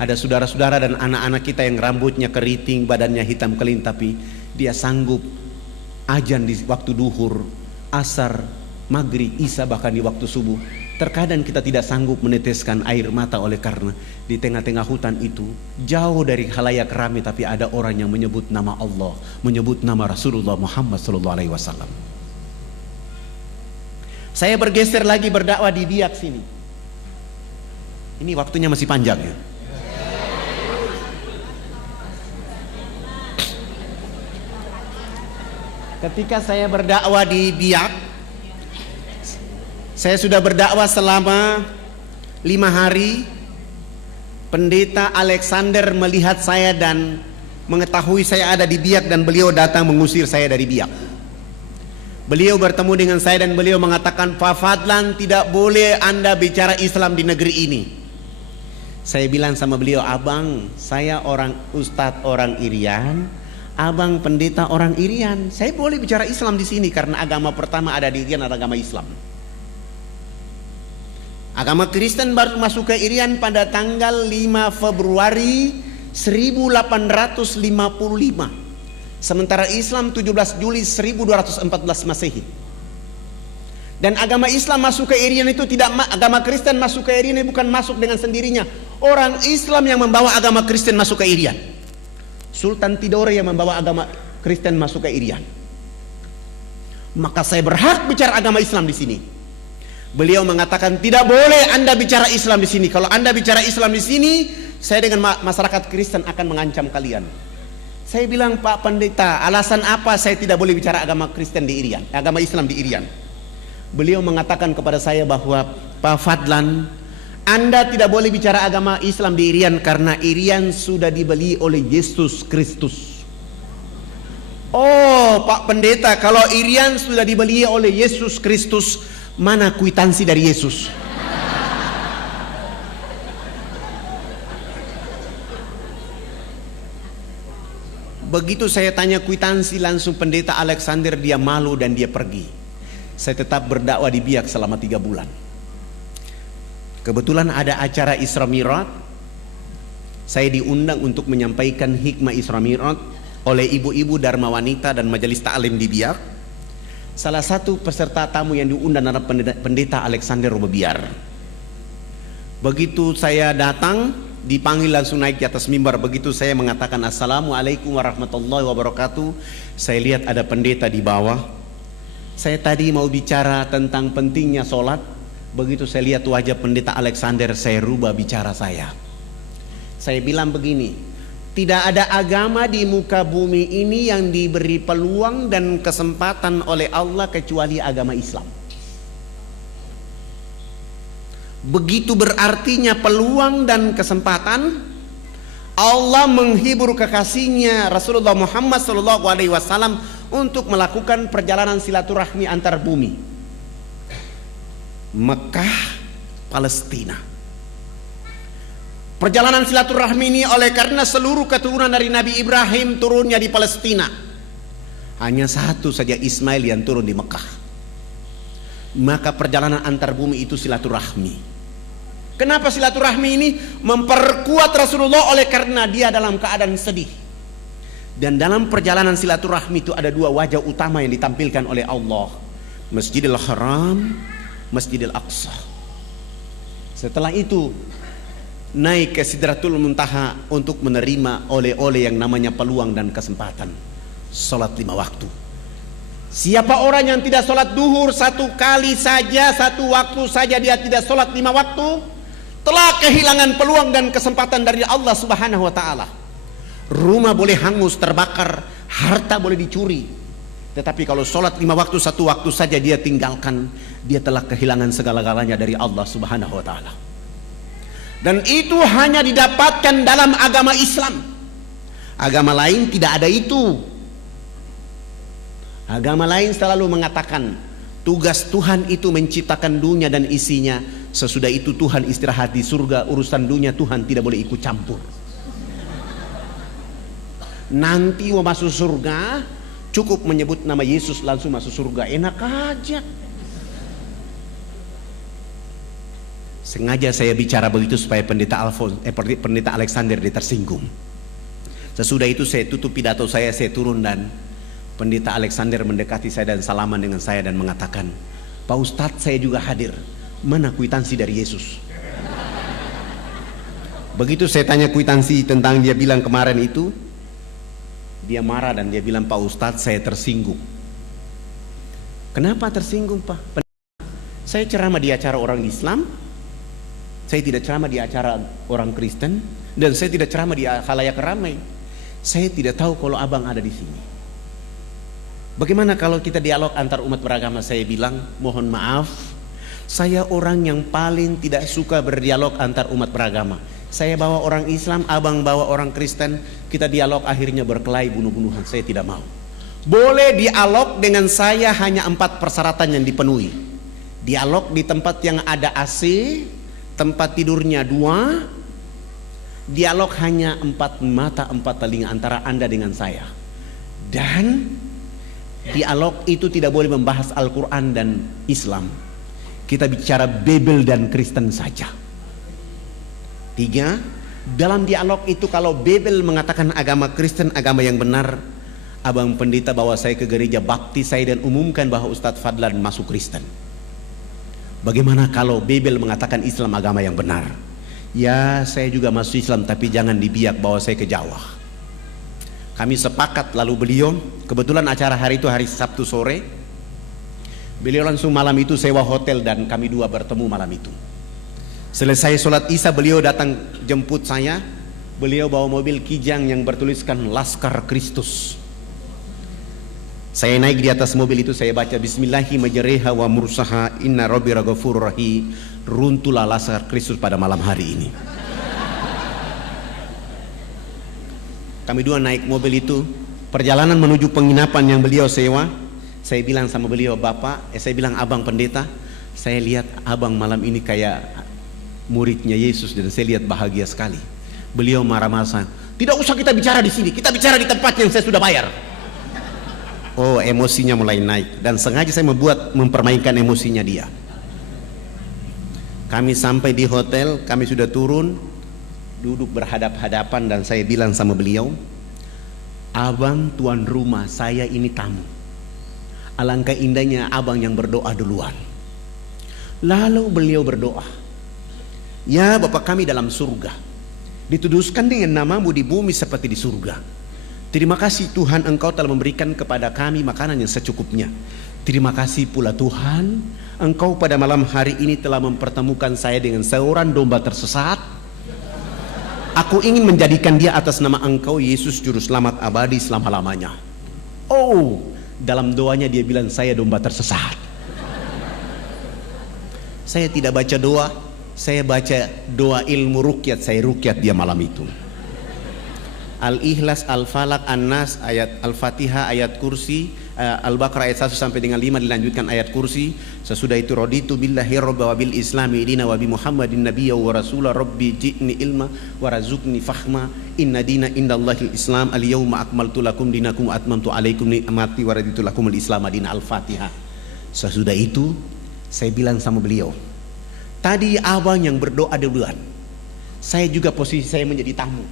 Ada saudara-saudara dan anak-anak kita yang rambutnya keriting, badannya hitam kelin, tapi dia sanggup azan di waktu duhur, asar, maghrib, isya, bahkan di waktu subuh. Terkadang kita tidak sanggup meneteskan air mata oleh karena di tengah-tengah hutan itu jauh dari khalayak ramai, tapi ada orang yang menyebut nama Allah, menyebut nama Rasulullah Muhammad SAW. Saya bergeser lagi berdakwah di Biak sini. Ini waktunya masih panjang ya. Ketika saya berdakwah di Biak, saya sudah berdakwah selama 5 hari. Pendeta Alexander melihat saya dan mengetahui saya ada di Biak, dan beliau datang mengusir saya dari Biak. Beliau bertemu dengan saya dan beliau mengatakan, Pak Fadlan, tidak boleh Anda bicara Islam di negeri ini. Saya bilang sama beliau, abang, saya orang ustadz orang Irian, abang pendeta orang Irian, saya boleh bicara Islam di sini karena agama pertama ada di Irian adalah agama Islam. Agama Kristen baru masuk ke Irian pada tanggal 5 Februari 1855. Sementara Islam 17 Juli 1214 Masehi. Dan agama Islam masuk ke Irian itu tidak, agama Kristen masuk ke Irian bukan masuk dengan sendirinya. Orang Islam yang membawa agama Kristen masuk ke Irian. Sultan Tidore yang membawa agama Kristen masuk ke Irian. Maka saya berhak bicara agama Islam di sini. Beliau mengatakan tidak boleh Anda bicara Islam di sini. Kalau Anda bicara Islam di sini, saya dengan masyarakat Kristen akan mengancam kalian. Saya bilang, Pak Pendeta, alasan apa saya tidak boleh bicara agama Kristen di Irian, agama Islam di Irian? Beliau mengatakan kepada saya bahwa, Pak Fadlan, Anda tidak boleh bicara agama Islam di Irian karena Irian sudah dibeli oleh Yesus Kristus. Oh, Pak Pendeta, kalau Irian sudah dibeli oleh Yesus Kristus, mana kwitansi dari Yesus? Begitu saya tanya kwitansi, langsung pendeta Alexander dia malu dan dia pergi. Saya tetap berdakwah di Biak selama 3 bulan. Kebetulan ada acara Isra Mi'raj. Saya diundang untuk menyampaikan hikmah Isra Mi'raj oleh ibu-ibu Dharma Wanita dan Majelis Ta'lim di Biak. Salah satu peserta tamu yang diundang adalah pendeta Alexander Robobiar. Begitu saya datang, dipanggil langsung naik di atas mimbar. Begitu saya mengatakan Assalamualaikum warahmatullahi wabarakatuh, saya lihat ada pendeta di bawah. Saya tadi mau bicara tentang pentingnya sholat. Begitu saya lihat wajah pendeta Alexander, saya rubah bicara saya. Saya bilang begini, tidak ada agama di muka bumi ini yang diberi peluang dan kesempatan oleh Allah kecuali agama Islam. Begitu berartinya peluang dan kesempatan. Allah menghibur kekasihnya Rasulullah Muhammad SAW untuk melakukan perjalanan silaturahmi antar bumi, Mekah, Palestina. Perjalanan silaturahmi ini oleh karena seluruh keturunan dari Nabi Ibrahim turunnya di Palestina. Hanya satu saja Ismail yang turun di Mekah. Maka perjalanan antar bumi itu silaturahmi. Kenapa silaturahmi ini? Memperkuat Rasulullah oleh karena dia dalam keadaan sedih. Dan dalam perjalanan silaturahmi itu ada 2 wajah utama yang ditampilkan oleh Allah. Masjidil Haram, Masjidil Aqsa. Setelah itu naik ke Sidratul Muntaha untuk menerima oleh-oleh yang namanya peluang dan kesempatan. Salat 5 waktu. Siapa orang yang tidak sholat duhur 1 kali saja, 1 waktu saja dia tidak sholat 5 waktu, telah kehilangan peluang dan kesempatan dari Allah Subhanahu wa ta'ala. Rumah boleh hangus, terbakar, harta boleh dicuri, tetapi kalau sholat 5 waktu 1 waktu saja dia tinggalkan, dia telah kehilangan segala-galanya dari Allah Subhanahu wa ta'ala. Dan itu hanya didapatkan dalam agama Islam. Agama lain tidak ada itu. Agama lain selalu mengatakan Tugas Tuhan itu menciptakan dunia dan isinya. Sesudah itu Tuhan istirahat di surga. Urusan dunia Tuhan tidak boleh ikut campur. Nanti mau masuk surga, cukup menyebut nama Yesus langsung masuk surga. Enak aja. Sengaja saya bicara begitu supaya pendeta Alexander tersinggung. Sesudah itu saya tutup pidato saya turun dan pendeta Alexander mendekati saya dan salaman dengan saya dan mengatakan, "Pak Ustadz, saya juga hadir. Mana kwitansi dari Yesus?" Begitu saya tanya kwitansi tentang dia bilang kemarin itu, dia marah dan dia bilang, "Pak Ustadz, saya tersinggung." Kenapa tersinggung, Pak? Saya ceramah di acara orang Islam, saya tidak ceramah di acara orang Kristen, dan saya tidak ceramah di khalayak ramai. Saya tidak tahu kalau abang ada di sini. Bagaimana kalau kita dialog antar umat beragama? Saya bilang, mohon maaf, saya orang yang paling tidak suka berdialog antar umat beragama. Saya bawa orang Islam, abang bawa orang Kristen, kita dialog akhirnya berkelahi bunuh-bunuhan. Saya tidak mau. Boleh dialog dengan saya hanya 4 persyaratan yang dipenuhi. Dialog di tempat yang ada AC, tempat tidurnya 2, dialog hanya 4 mata 4 telinga antara Anda dengan saya. Dan dialog itu tidak boleh membahas Al-Quran dan Islam. Kita bicara Bible dan Kristen saja. 3, dalam dialog itu kalau Bible mengatakan agama Kristen agama yang benar, abang pendeta bawa saya ke gereja baptis saya dan umumkan bahwa Ustadz Fadlan masuk Kristen. Bagaimana kalau Bible mengatakan Islam agama yang benar? Ya, saya juga masuk Islam, tapi jangan dibiak bawa saya ke Jawa. Kami sepakat, lalu beliau, kebetulan acara hari itu hari Sabtu sore, beliau langsung malam itu sewa hotel dan kami 2 bertemu malam itu. Selesai sholat Isya beliau datang jemput saya. Beliau bawa mobil Kijang yang bertuliskan Laskar Kristus. Saya naik di atas mobil itu, saya baca Bismillahi majreha wa mursaha inna rabbi ghafurur rahim. Runtuhlah Laskar Kristus pada malam hari ini. Kami 2 naik mobil itu, perjalanan menuju penginapan yang beliau sewa. Saya bilang sama beliau, saya bilang, "Abang pendeta, saya lihat abang malam ini kayak muridnya Yesus dan saya lihat bahagia sekali." Beliau marah-marah, "Tidak usah kita bicara di sini, kita bicara di tempat yang saya sudah bayar." Oh, emosinya mulai naik dan sengaja saya mempermainkan emosinya dia. Kami sampai di hotel, kami sudah turun, duduk berhadap-hadapan dan saya bilang sama beliau, "Abang tuan rumah, saya ini tamu. Alangkah indahnya abang yang berdoa duluan." Lalu beliau berdoa, "Ya Bapa kami dalam surga, dituduskan dengan namamu di bumi seperti di surga. Terima kasih Tuhan, Engkau telah memberikan kepada kami makanan yang secukupnya. Terima kasih pula Tuhan, Engkau pada malam hari ini telah mempertemukan saya dengan seorang domba tersesat. Aku ingin menjadikan dia atas nama Engkau Yesus Juru Selamat abadi selama-lamanya." Oh, dalam doanya dia bilang saya domba tersesat. Saya tidak baca doa, saya baca doa ilmu rukyat. Saya rukyat dia malam itu. Al-Ikhlas, Al-Falaq, An-Nas, ayat Al-Fatihah, ayat kursi, Al-Baqarah ayat 1 sampai dengan 5 dilanjutkan ayat kursi. Sesudah itu raditu billahi rabba wa bil islami dina wa bi Muhammadin nabiyya wa rasula rabbi ji'ni ilma wa razukni fahma inna dina indallahil islam al yawma akmaltu lakum dinakum wa atmamtu alaikum ni'mati wa raditu lakumul islam dina. Al-Fatihah. Sesudah itu saya bilang sama beliau, "Tadi abang yang berdoa duluan, saya juga posisi saya menjadi tamu.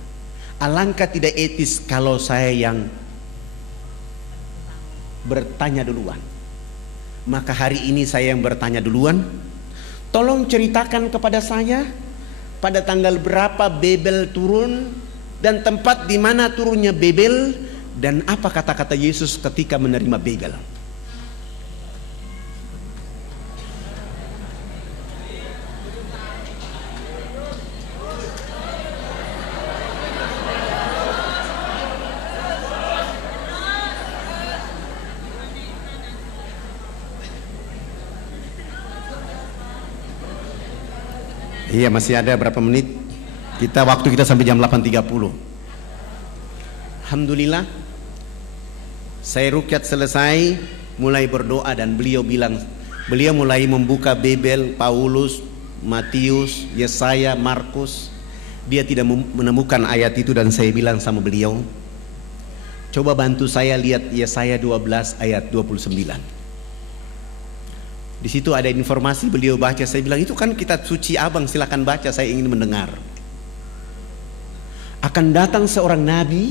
Alangkah tidak etis kalau saya yang bertanya duluan. Maka hari ini saya yang bertanya duluan. Tolong ceritakan kepada saya pada tanggal berapa Babel turun dan tempat di mana turunnya Babel dan apa kata-kata Yesus ketika menerima Babel." Iya, masih ada berapa menit? Waktu kita sampai jam 8.30. Alhamdulillah, saya rukyat selesai, mulai berdoa dan beliau bilang, Beliau mulai membuka Bible, Paulus, Matius, Yesaya, Markus. Dia tidak menemukan ayat itu dan saya bilang sama beliau, coba bantu saya lihat Yesaya 12 ayat 29. Di situ ada informasi, beliau baca, saya bilang itu kan kitab suci abang, silakan baca, saya ingin mendengar. Akan datang seorang nabi,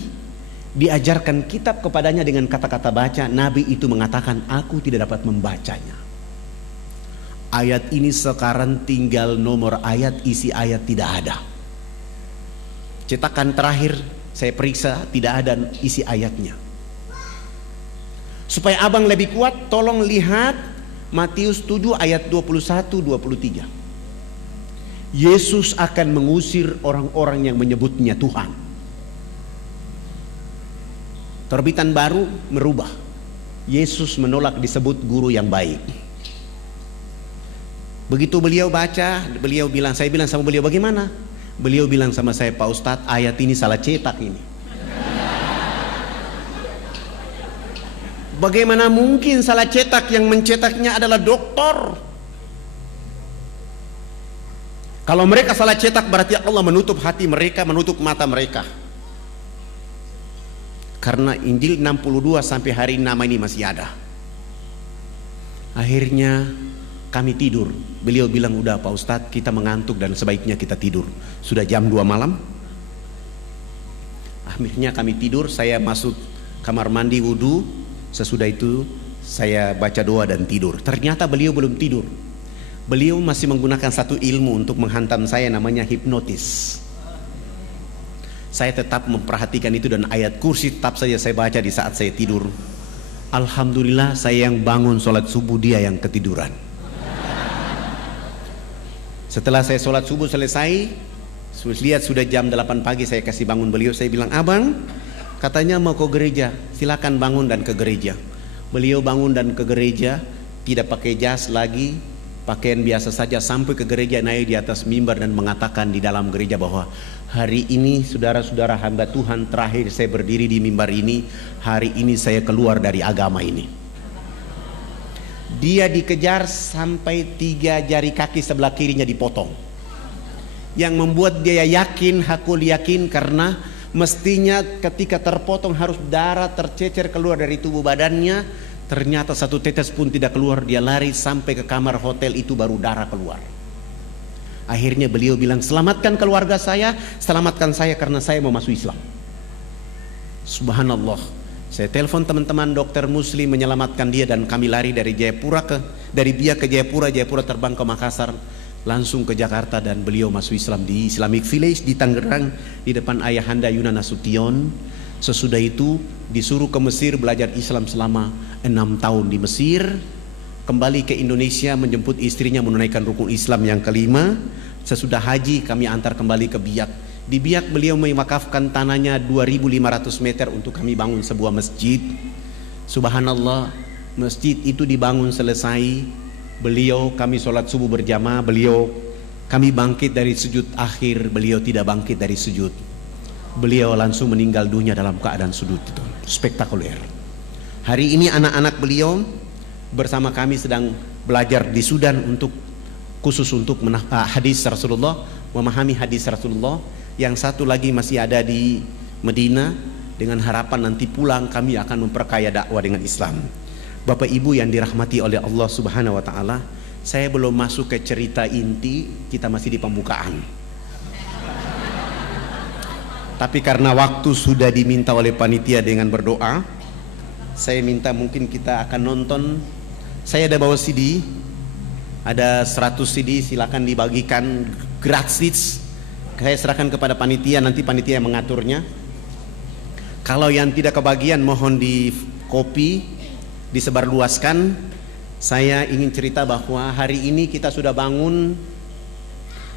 diajarkan kitab kepadanya dengan kata-kata baca. Nabi itu mengatakan, aku tidak dapat membacanya. Ayat ini sekarang tinggal nomor ayat, isi ayat tidak ada. Cetakan terakhir saya periksa tidak ada isi ayatnya. Supaya abang lebih kuat, tolong lihat Matius 7 ayat 21-23. Yesus akan mengusir orang-orang yang menyebutnya Tuhan. Terbitan baru merubah. Yesus menolak disebut guru yang baik. Begitu beliau baca, beliau bilang, saya bilang sama beliau, bagaimana? Beliau bilang sama saya, Pak Ustadz, ayat ini salah cetak ini. Bagaimana mungkin salah cetak, yang mencetaknya adalah doktor? Kalau mereka salah cetak berarti Allah menutup hati mereka, menutup mata mereka. Karena Injil 62 sampai hari nama ini masih ada. Akhirnya kami tidur. Beliau bilang, udah Pak Ustadz, kita mengantuk dan sebaiknya kita tidur. Sudah jam 2 malam. Akhirnya kami tidur, saya masuk kamar mandi wudu. Sesudah itu saya baca doa dan tidur. Ternyata beliau belum tidur. Beliau masih menggunakan satu ilmu untuk menghantam saya, namanya hipnotis. Saya tetap memperhatikan itu dan ayat kursi tetap saja saya baca di saat saya tidur. Alhamdulillah saya yang bangun sholat subuh, dia yang ketiduran. Setelah saya sholat subuh selesai, lihat sudah jam 8 pagi, saya kasih bangun beliau. Saya bilang, abang katanya mau ke gereja, silakan bangun dan ke gereja. Beliau bangun dan ke gereja, tidak pakai jas lagi, pakaian biasa saja, sampai ke gereja, naik di atas mimbar dan mengatakan di dalam gereja bahwa hari ini saudara-saudara hamba Tuhan, terakhir saya berdiri di mimbar ini, hari ini saya keluar dari agama ini. Dia dikejar sampai 3 jari kaki sebelah kirinya dipotong. Yang membuat dia yakin, hakul yakin, karena mestinya ketika terpotong harus darah tercecer keluar dari tubuh badannya. Ternyata satu tetes pun tidak keluar. Dia lari sampai ke kamar hotel itu, baru darah keluar. Akhirnya beliau bilang, selamatkan keluarga saya, selamatkan saya karena saya mau masuk Islam. Subhanallah. Saya telepon teman-teman dokter muslim menyelamatkan dia, dan kami lari dari Biak ke Jayapura, Jayapura terbang ke Makassar, langsung ke Jakarta, dan beliau masuk Islam di Islamic Village di Tangerang di depan ayahanda Yuna Nasution. Sesudah itu disuruh ke Mesir belajar Islam selama 6 tahun di Mesir. Kembali ke Indonesia menjemput istrinya menunaikan rukun Islam yang kelima. Sesudah haji kami antar kembali ke Biak. Di Biak beliau mewakafkan tanahnya 2.500 meter untuk kami bangun sebuah masjid. Subhanallah, masjid itu dibangun selesai. Kami sholat subuh berjamaah, kami bangkit dari sujud akhir, beliau tidak bangkit dari sujud. Beliau langsung meninggal dunia dalam keadaan sujud itu. Spektakuler. Hari ini anak-anak beliau bersama kami sedang belajar di Sudan khusus untuk hadis Rasulullah, memahami hadis Rasulullah. Yang satu lagi masih ada di Medina, dengan harapan nanti pulang kami akan memperkaya dakwah dengan Islam. Bapak Ibu yang dirahmati oleh Allah Subhanahu wa taala, saya belum masuk ke cerita inti, kita masih di pembukaan. Tapi karena waktu sudah diminta oleh panitia dengan berdoa, saya minta mungkin kita akan nonton. Saya ada bawa CD, ada 100 CD, silakan dibagikan gratis. Saya serahkan kepada panitia, nanti panitia yang mengaturnya. Kalau yang tidak kebagian mohon di copy, disebarluaskan. Saya ingin cerita bahwa hari ini kita sudah bangun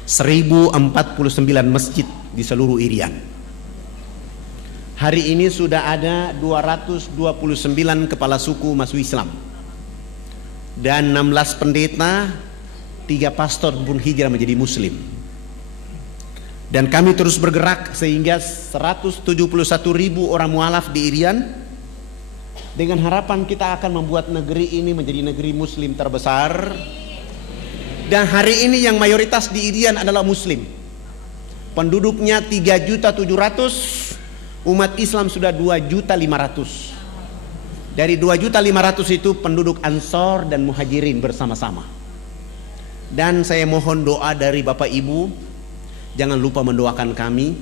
1049 masjid di seluruh Irian. Hari ini sudah ada 229 kepala suku masuk Islam, dan 16 pendeta, 3 pastor pun hijrah menjadi Muslim. Dan kami terus bergerak sehingga 171.000 orang mualaf di Irian dengan harapan kita akan membuat negeri ini menjadi negeri muslim terbesar. Dan hari ini yang mayoritas di Irian adalah muslim. Penduduknya 3.700.000, umat Islam sudah 2.500.000. Dari 2.500.000 itu penduduk Ansor dan Muhajirin bersama-sama. Dan saya mohon doa dari Bapak Ibu, jangan lupa mendoakan kami,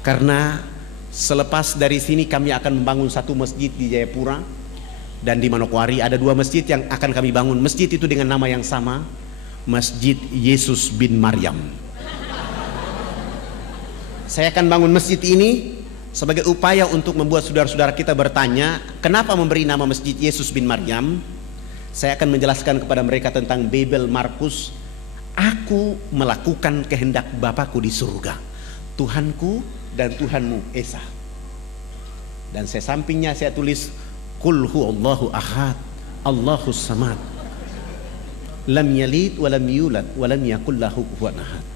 karena selepas dari sini kami akan membangun satu masjid di Jayapura dan di Manokwari. Ada 2 masjid yang akan kami bangun. Masjid itu dengan nama yang sama, Masjid Yesus bin Maryam. Saya akan bangun masjid ini sebagai upaya untuk membuat saudara-saudara kita bertanya, kenapa memberi nama Masjid Yesus bin Maryam? Saya akan menjelaskan kepada mereka tentang Babel Markus. Aku melakukan kehendak Bapakku di surga, Tuhanku dan Tuhanmu Esa. Dan saya sampingnya saya tulis Qul huwallahu ahad, Allahus samad, lam yalid wa lam yulad wa lam yakul lahu kufuwan ahad.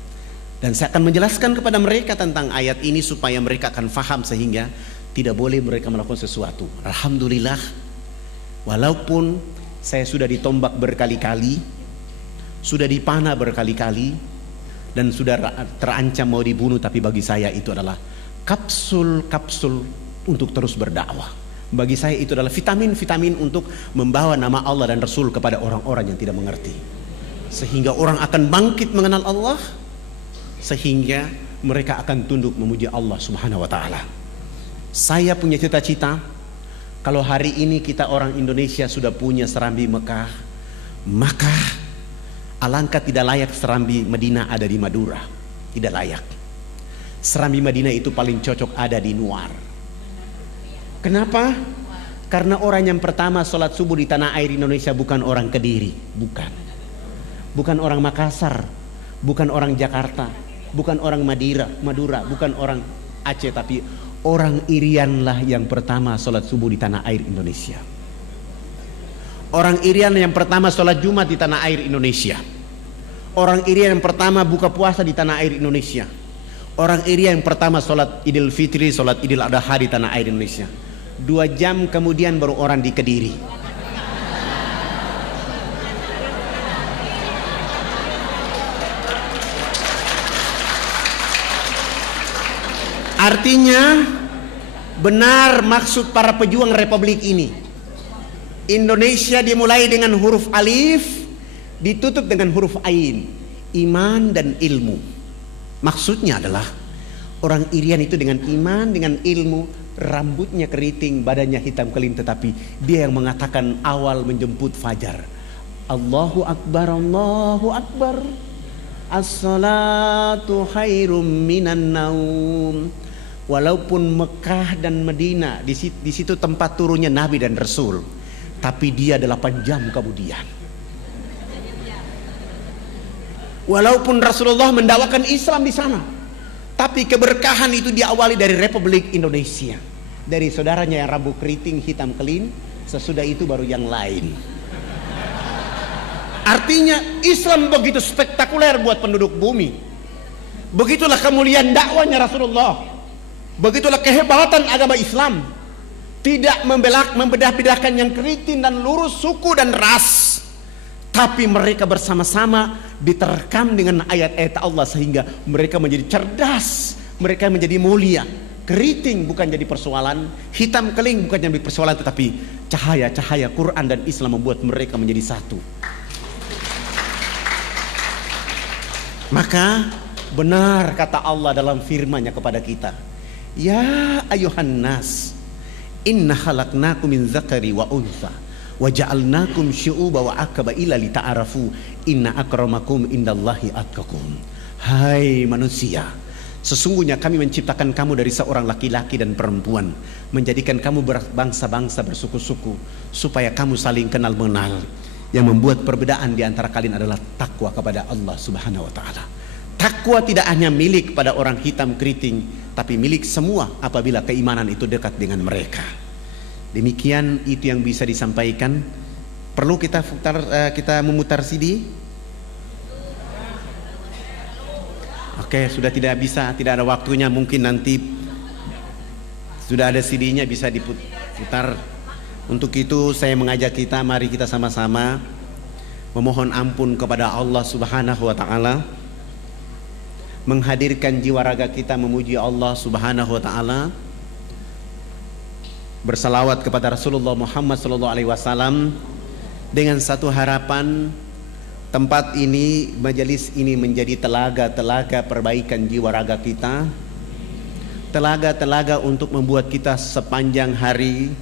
Dan saya akan menjelaskan kepada mereka tentang ayat ini supaya mereka akan faham, sehingga tidak boleh mereka melakukan sesuatu. Alhamdulillah, walaupun saya sudah ditombak berkali-kali, sudah dipanah berkali-kali, dan sudah terancam mau dibunuh, tapi bagi saya itu adalah kapsul-kapsul untuk terus berdakwah. Bagi saya itu adalah vitamin-vitamin untuk membawa nama Allah dan Rasul kepada orang-orang yang tidak mengerti, sehingga orang akan bangkit mengenal Allah, sehingga mereka akan tunduk memuji Allah Subhanahu wa taala. Saya punya cita-cita, kalau hari ini kita orang Indonesia sudah punya serambi Mekah, maka alangkah tidak layak serambi Madinah ada di Madura. Tidak layak. Serambi Madinah itu paling cocok ada di Nuar. Kenapa? Karena orang yang pertama sholat subuh di tanah air Indonesia bukan orang Kediri, bukan orang Makassar, bukan orang Jakarta, bukan orang Madura, bukan orang Aceh, tapi orang Irian lah yang pertama sholat subuh di tanah air Indonesia. Orang Irian yang pertama sholat Jumat di tanah air Indonesia. Orang Irian yang pertama buka puasa di tanah air Indonesia. Orang Irian yang pertama sholat Idul Fitri, sholat Idul Adha di tanah air Indonesia. 2 jam kemudian baru orang di Kediri. Artinya benar maksud para pejuang republik ini. Indonesia dimulai dengan huruf alif, ditutup dengan huruf ain, iman dan ilmu. Maksudnya adalah orang Irian itu dengan iman, dengan ilmu, rambutnya keriting, badannya hitam kelim, tetapi dia yang mengatakan awal menjemput fajar. Allahu Akbar, Allahu Akbar, as-salatu khairum minan naum. Walaupun Mekah dan Madinah di situ tempat turunnya Nabi dan Rasul, tapi dia 8 jam kemudian. Walaupun Rasulullah mendakwakan Islam di sana, tapi keberkahan itu diawali dari Republik Indonesia, dari saudaranya yang rambut keriting hitam kelim. Sesudah itu baru yang lain. Artinya Islam begitu spektakuler buat penduduk bumi. Begitulah kemuliaan dakwanya Rasulullah. Begitulah kehebatan agama Islam. Tidak membedah-bedahkan yang keriting dan lurus, suku dan ras, tapi mereka bersama-sama diterkam dengan ayat-ayat Allah, sehingga mereka menjadi cerdas, mereka menjadi mulia. Keriting bukan jadi persoalan, hitam keling bukan jadi persoalan, tetapi cahaya-cahaya Quran dan Islam membuat mereka menjadi satu. Maka benar kata Allah dalam firman-Nya kepada kita, ya ayuhan nas, inna khalaqnakum min dzakari wa untha wa ja'alnakum syu'uba wa aqbaila lita'arafu inna akramakum indallahi atqakum. Hai manusia, sesungguhnya kami menciptakan kamu dari seorang laki-laki dan perempuan, menjadikan kamu berbangsa-bangsa, bersuku-suku, supaya kamu saling kenal mengenal. Yang membuat perbedaan di antara kalian adalah takwa kepada Allah Subhanahu wa taala. Takwa tidak hanya milik pada orang hitam keriting, tapi milik semua apabila keimanan itu dekat dengan mereka. Demikian itu yang bisa disampaikan. Perlu kita memutar CD? Oke, sudah tidak bisa, tidak ada waktunya. Mungkin nanti sudah ada CD-nya bisa diputar. Untuk itu saya mengajak kita, mari kita sama-sama memohon ampun kepada Allah Subhanahu wa taala, menghadirkan jiwa raga kita memuji Allah Subhanahu wa taala, bersalawat kepada Rasulullah Muhammad sallallahu alaihi wasallam dengan satu harapan, tempat ini, majelis ini menjadi telaga-telaga perbaikan jiwa raga kita, telaga-telaga untuk membuat kita sepanjang hari,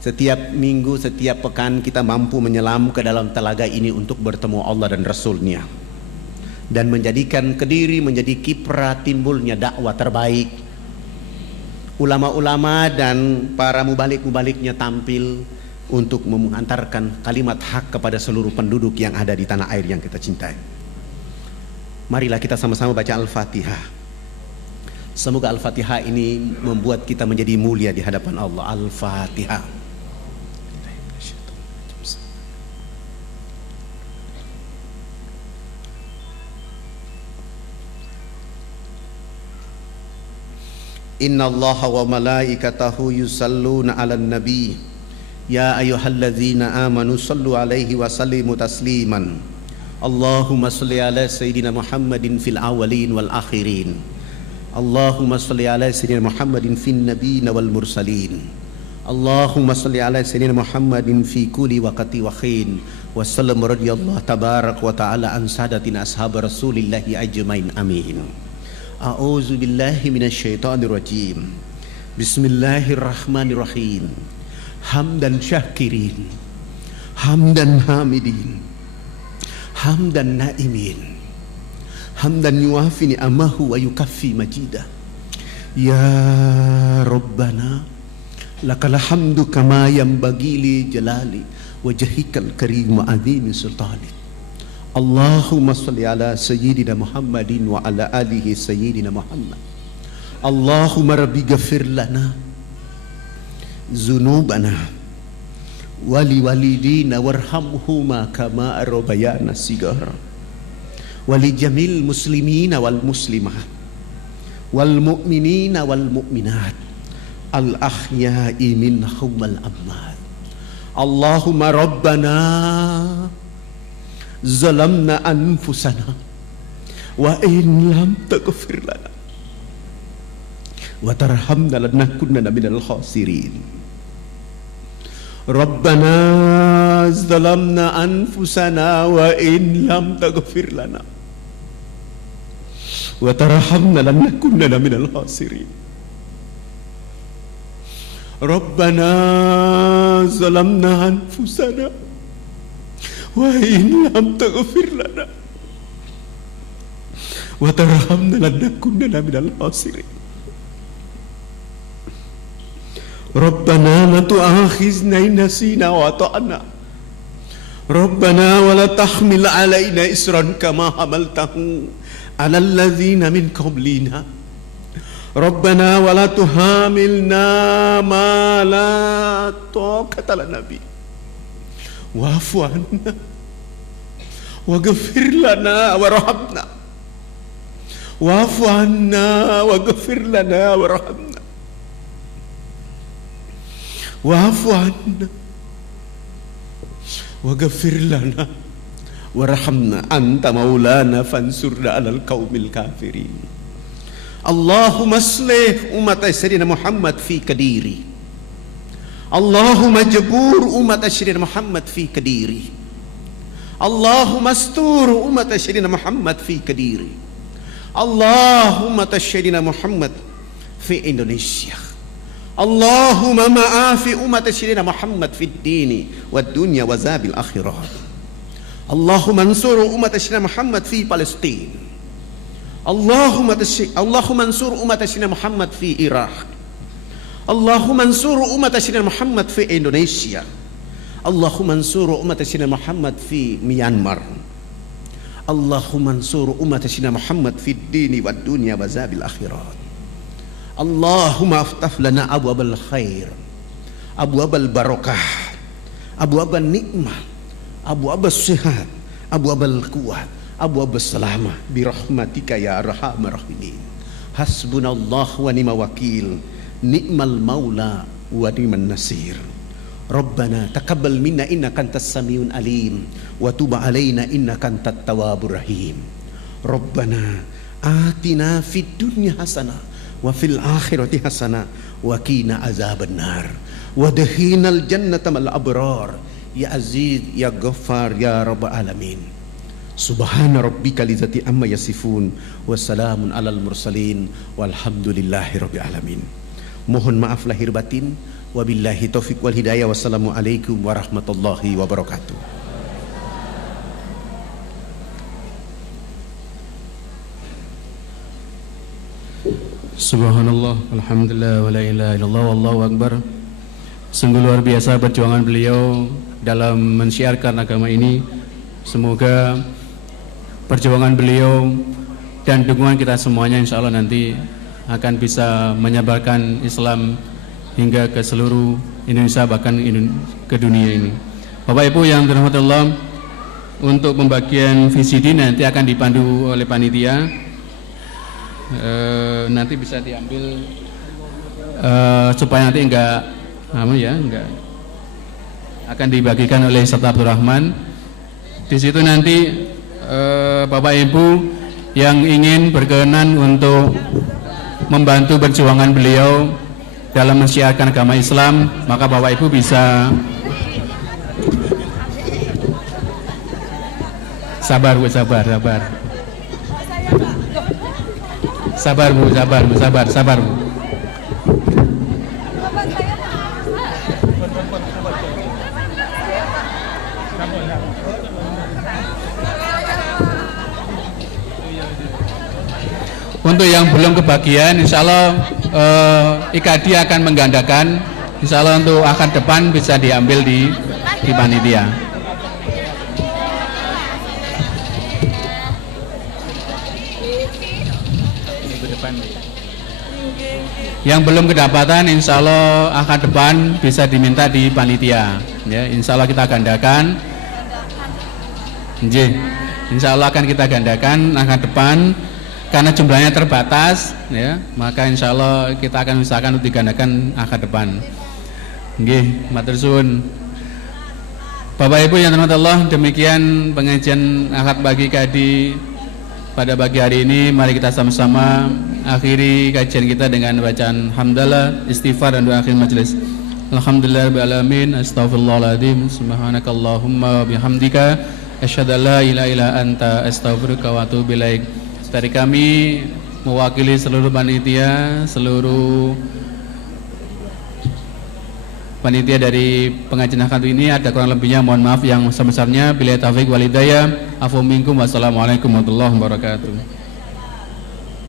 setiap minggu, setiap pekan kita mampu menyelam ke dalam telaga ini untuk bertemu Allah dan Rasul-Nya, dan menjadikan Kediri menjadi kiprah timbulnya dakwah terbaik. Ulama-ulama dan para mubalik-mubaliknya tampil untuk mengantarkan kalimat hak kepada seluruh penduduk yang ada di tanah air yang kita cintai. Marilah kita sama-sama baca Al-Fatihah. Semoga Al-Fatihah ini membuat kita menjadi mulia di hadapan Allah. Al-Fatihah. Inna Allaha wa malaikatahu yusalluna 'alan nabi. Ya ayyuhalladzina amanu sallu alaihi wa sallimu tasliman. Allahumma salli ala sayyidina Muhammadin fil awwalin wal akhirin. Allahumma salli ala sayyidina Muhammadin fin nabiyyin wal mursalin. Allahumma salli ala sayyidina Muhammadin fi kulli waqti wa khin. Wa sallam radhiyallahu tabarak wa ta'ala an sadatina ashab Rasulillahi ajmain. Amin. A'udzu billahi minasyaitonir rajim. Bismillahirrahmanirrahim. Hamdan syakirin, hamdan hamidin, hamdan naimin, hamdan yuafi ni'amahu wa yukaffi majidah. Ya Rabbana lakal hamdu kama yanbaghi li jalali wajhikal karim wa azimi sultani. Allahumma salli ala sayyidina Muhammadin wa ala alihi sayyidina Muhammad. Allahumma rabbi ghafir lana zunubana wali walidina warhamhuma kama rabbayana sigara wali jamil muslimina wal muslimat wal mu'minina wal mu'minat al ahya'i minhum wal amwat. Allahumma rabbana zalamna anfusana wa in lam taghfir lana wa tarhamna lanakunanna minal khasirin. Rabbana zalamna anfusana wa in lam taghfir lana wa tarhamna lanakunanna minal khasirin. Rabbana zalamna anfusana wa in lam taghfir lana wa tarhamna lanakunanna minal khasirin. Rabbana la tu'akhizna in nasina wa ata'na. Rabbana wa la tahmil alaina isran kama hamaltahu 'alal ladzina min qablina. Rabbana wa la tuhamilna ma la taqata lana bi. Wa'fu 'anna waghfir lana warhamna. Wa'fu 'anna waghfir lana warhamna. Wa'fu 'anna waghfir lana warhamna anta maulana fansurna 'alal qaumil kafirin. Allahumma aslih umat Sayyidina Muhammad fi Kediri. Allahumma jabur umat Sayyidina Muhammad fi Kediri. Allahumma astur umat Sayyidina Muhammad fi Kediri. Allahumma Sayyidina Muhammad fi Indonesia. Allahumma ma'afi umat Sayyidina Muhammad fid dini wad dunya wa zabil akhirah. Allahumma ansur umat Sayyidina Muhammad fi Palestin. Allahumma ansur umat Sayyidina Muhammad fi Iraq. Allahumma ansur umat Sayyidina Muhammad fi Indonesia. Allahumma ansur umat Sayyidina Muhammad fi Myanmar. Allahumma ansur umat Sayyidina Muhammad fid dini wad dunya wa zabil akhirah. Allahumma aftah lana abwabal khair, abwabal barakah, abwabal nikmah, abwabal sihat, abwabal quwwat, abwabal salamah birahmatika ya arhamar rahimin. Hasbunallah wa ni'mal wakil, ni'mal maula wa ni'man nasir. Rabbana taqabbal minna innaka antas samiun alim wa tub alaina innaka antat tawwabur rahim. Rabbana atina fid dunya hasanah wa fil akhirati hasanah wa qina azabannar wa adkhilnal jannata mal abrar ya aziz ya ghaffar ya rabbal alamin. Subhana rabbika lidzati amma yasifun wa salamun alal mursalin walhamdulillahi rabbil alamin. Mohon maaf lahir batin. Wabillahi taufiq wal hidayah. Wassalamualaikum warahmatullahi wabarakatuh. Subhanallah, alhamdulillah, wa la ilaha illallah, wallahu akbar. Sungguh luar biasa perjuangan beliau dalam mensiarkan agama ini. Semoga perjuangan beliau dan dukungan kita semuanya insya Allah nanti akan bisa menyebarkan Islam hingga ke seluruh Indonesia, bahkan ke dunia ini. Bapak Ibu yang dirahmati Allah, untuk pembagian VCD nanti akan dipandu oleh panitia. Nanti bisa diambil supaya nanti enggak akan dibagikan oleh Ustaz Abdurrahman. Di situ nanti Bapak Ibu yang ingin berkenan untuk membantu perjuangan beliau dalam mensiarkan agama Islam, maka Bapak Ibu bisa sabar Bu, sabar Bu. Untuk yang belum kebagian, insya Allah IKD akan menggandakan. Insya Allah untuk akad depan bisa diambil di panitia. Yang belum kedapatan, insya Allah akad depan bisa diminta di panitia. Ya, insya Allah kita gandakan. Insya Allah akan kita gandakan akad depan. Karena jumlahnya terbatas, ya, maka insya Allah kita akan usahakan untuk digandakan akad depan. Nggih, matur suwun. Bapak Ibu yang dirahmati Allah, demikian pengajian akad bagi kadi pada pagi hari ini. Mari kita sama-sama akhiri kajian kita dengan bacaan hamdalah, istighfar dan doa akhir majelis. Alhamdulillahirabbil alamin, astaghfirullahaladzim, subhanakallahumma bihamdika, asyhadu an la ilaha illa anta, astaghfiruka wa atubu ilaik. Dari kami mewakili seluruh panitia, seluruh panitia dari pengajian akad ini, ada kurang lebihnya mohon maaf yang sebesarnya. Billahi taufiq wal hidayah. Afu minkum. Wassalamualaikum warahmatullahi wabarakatuh.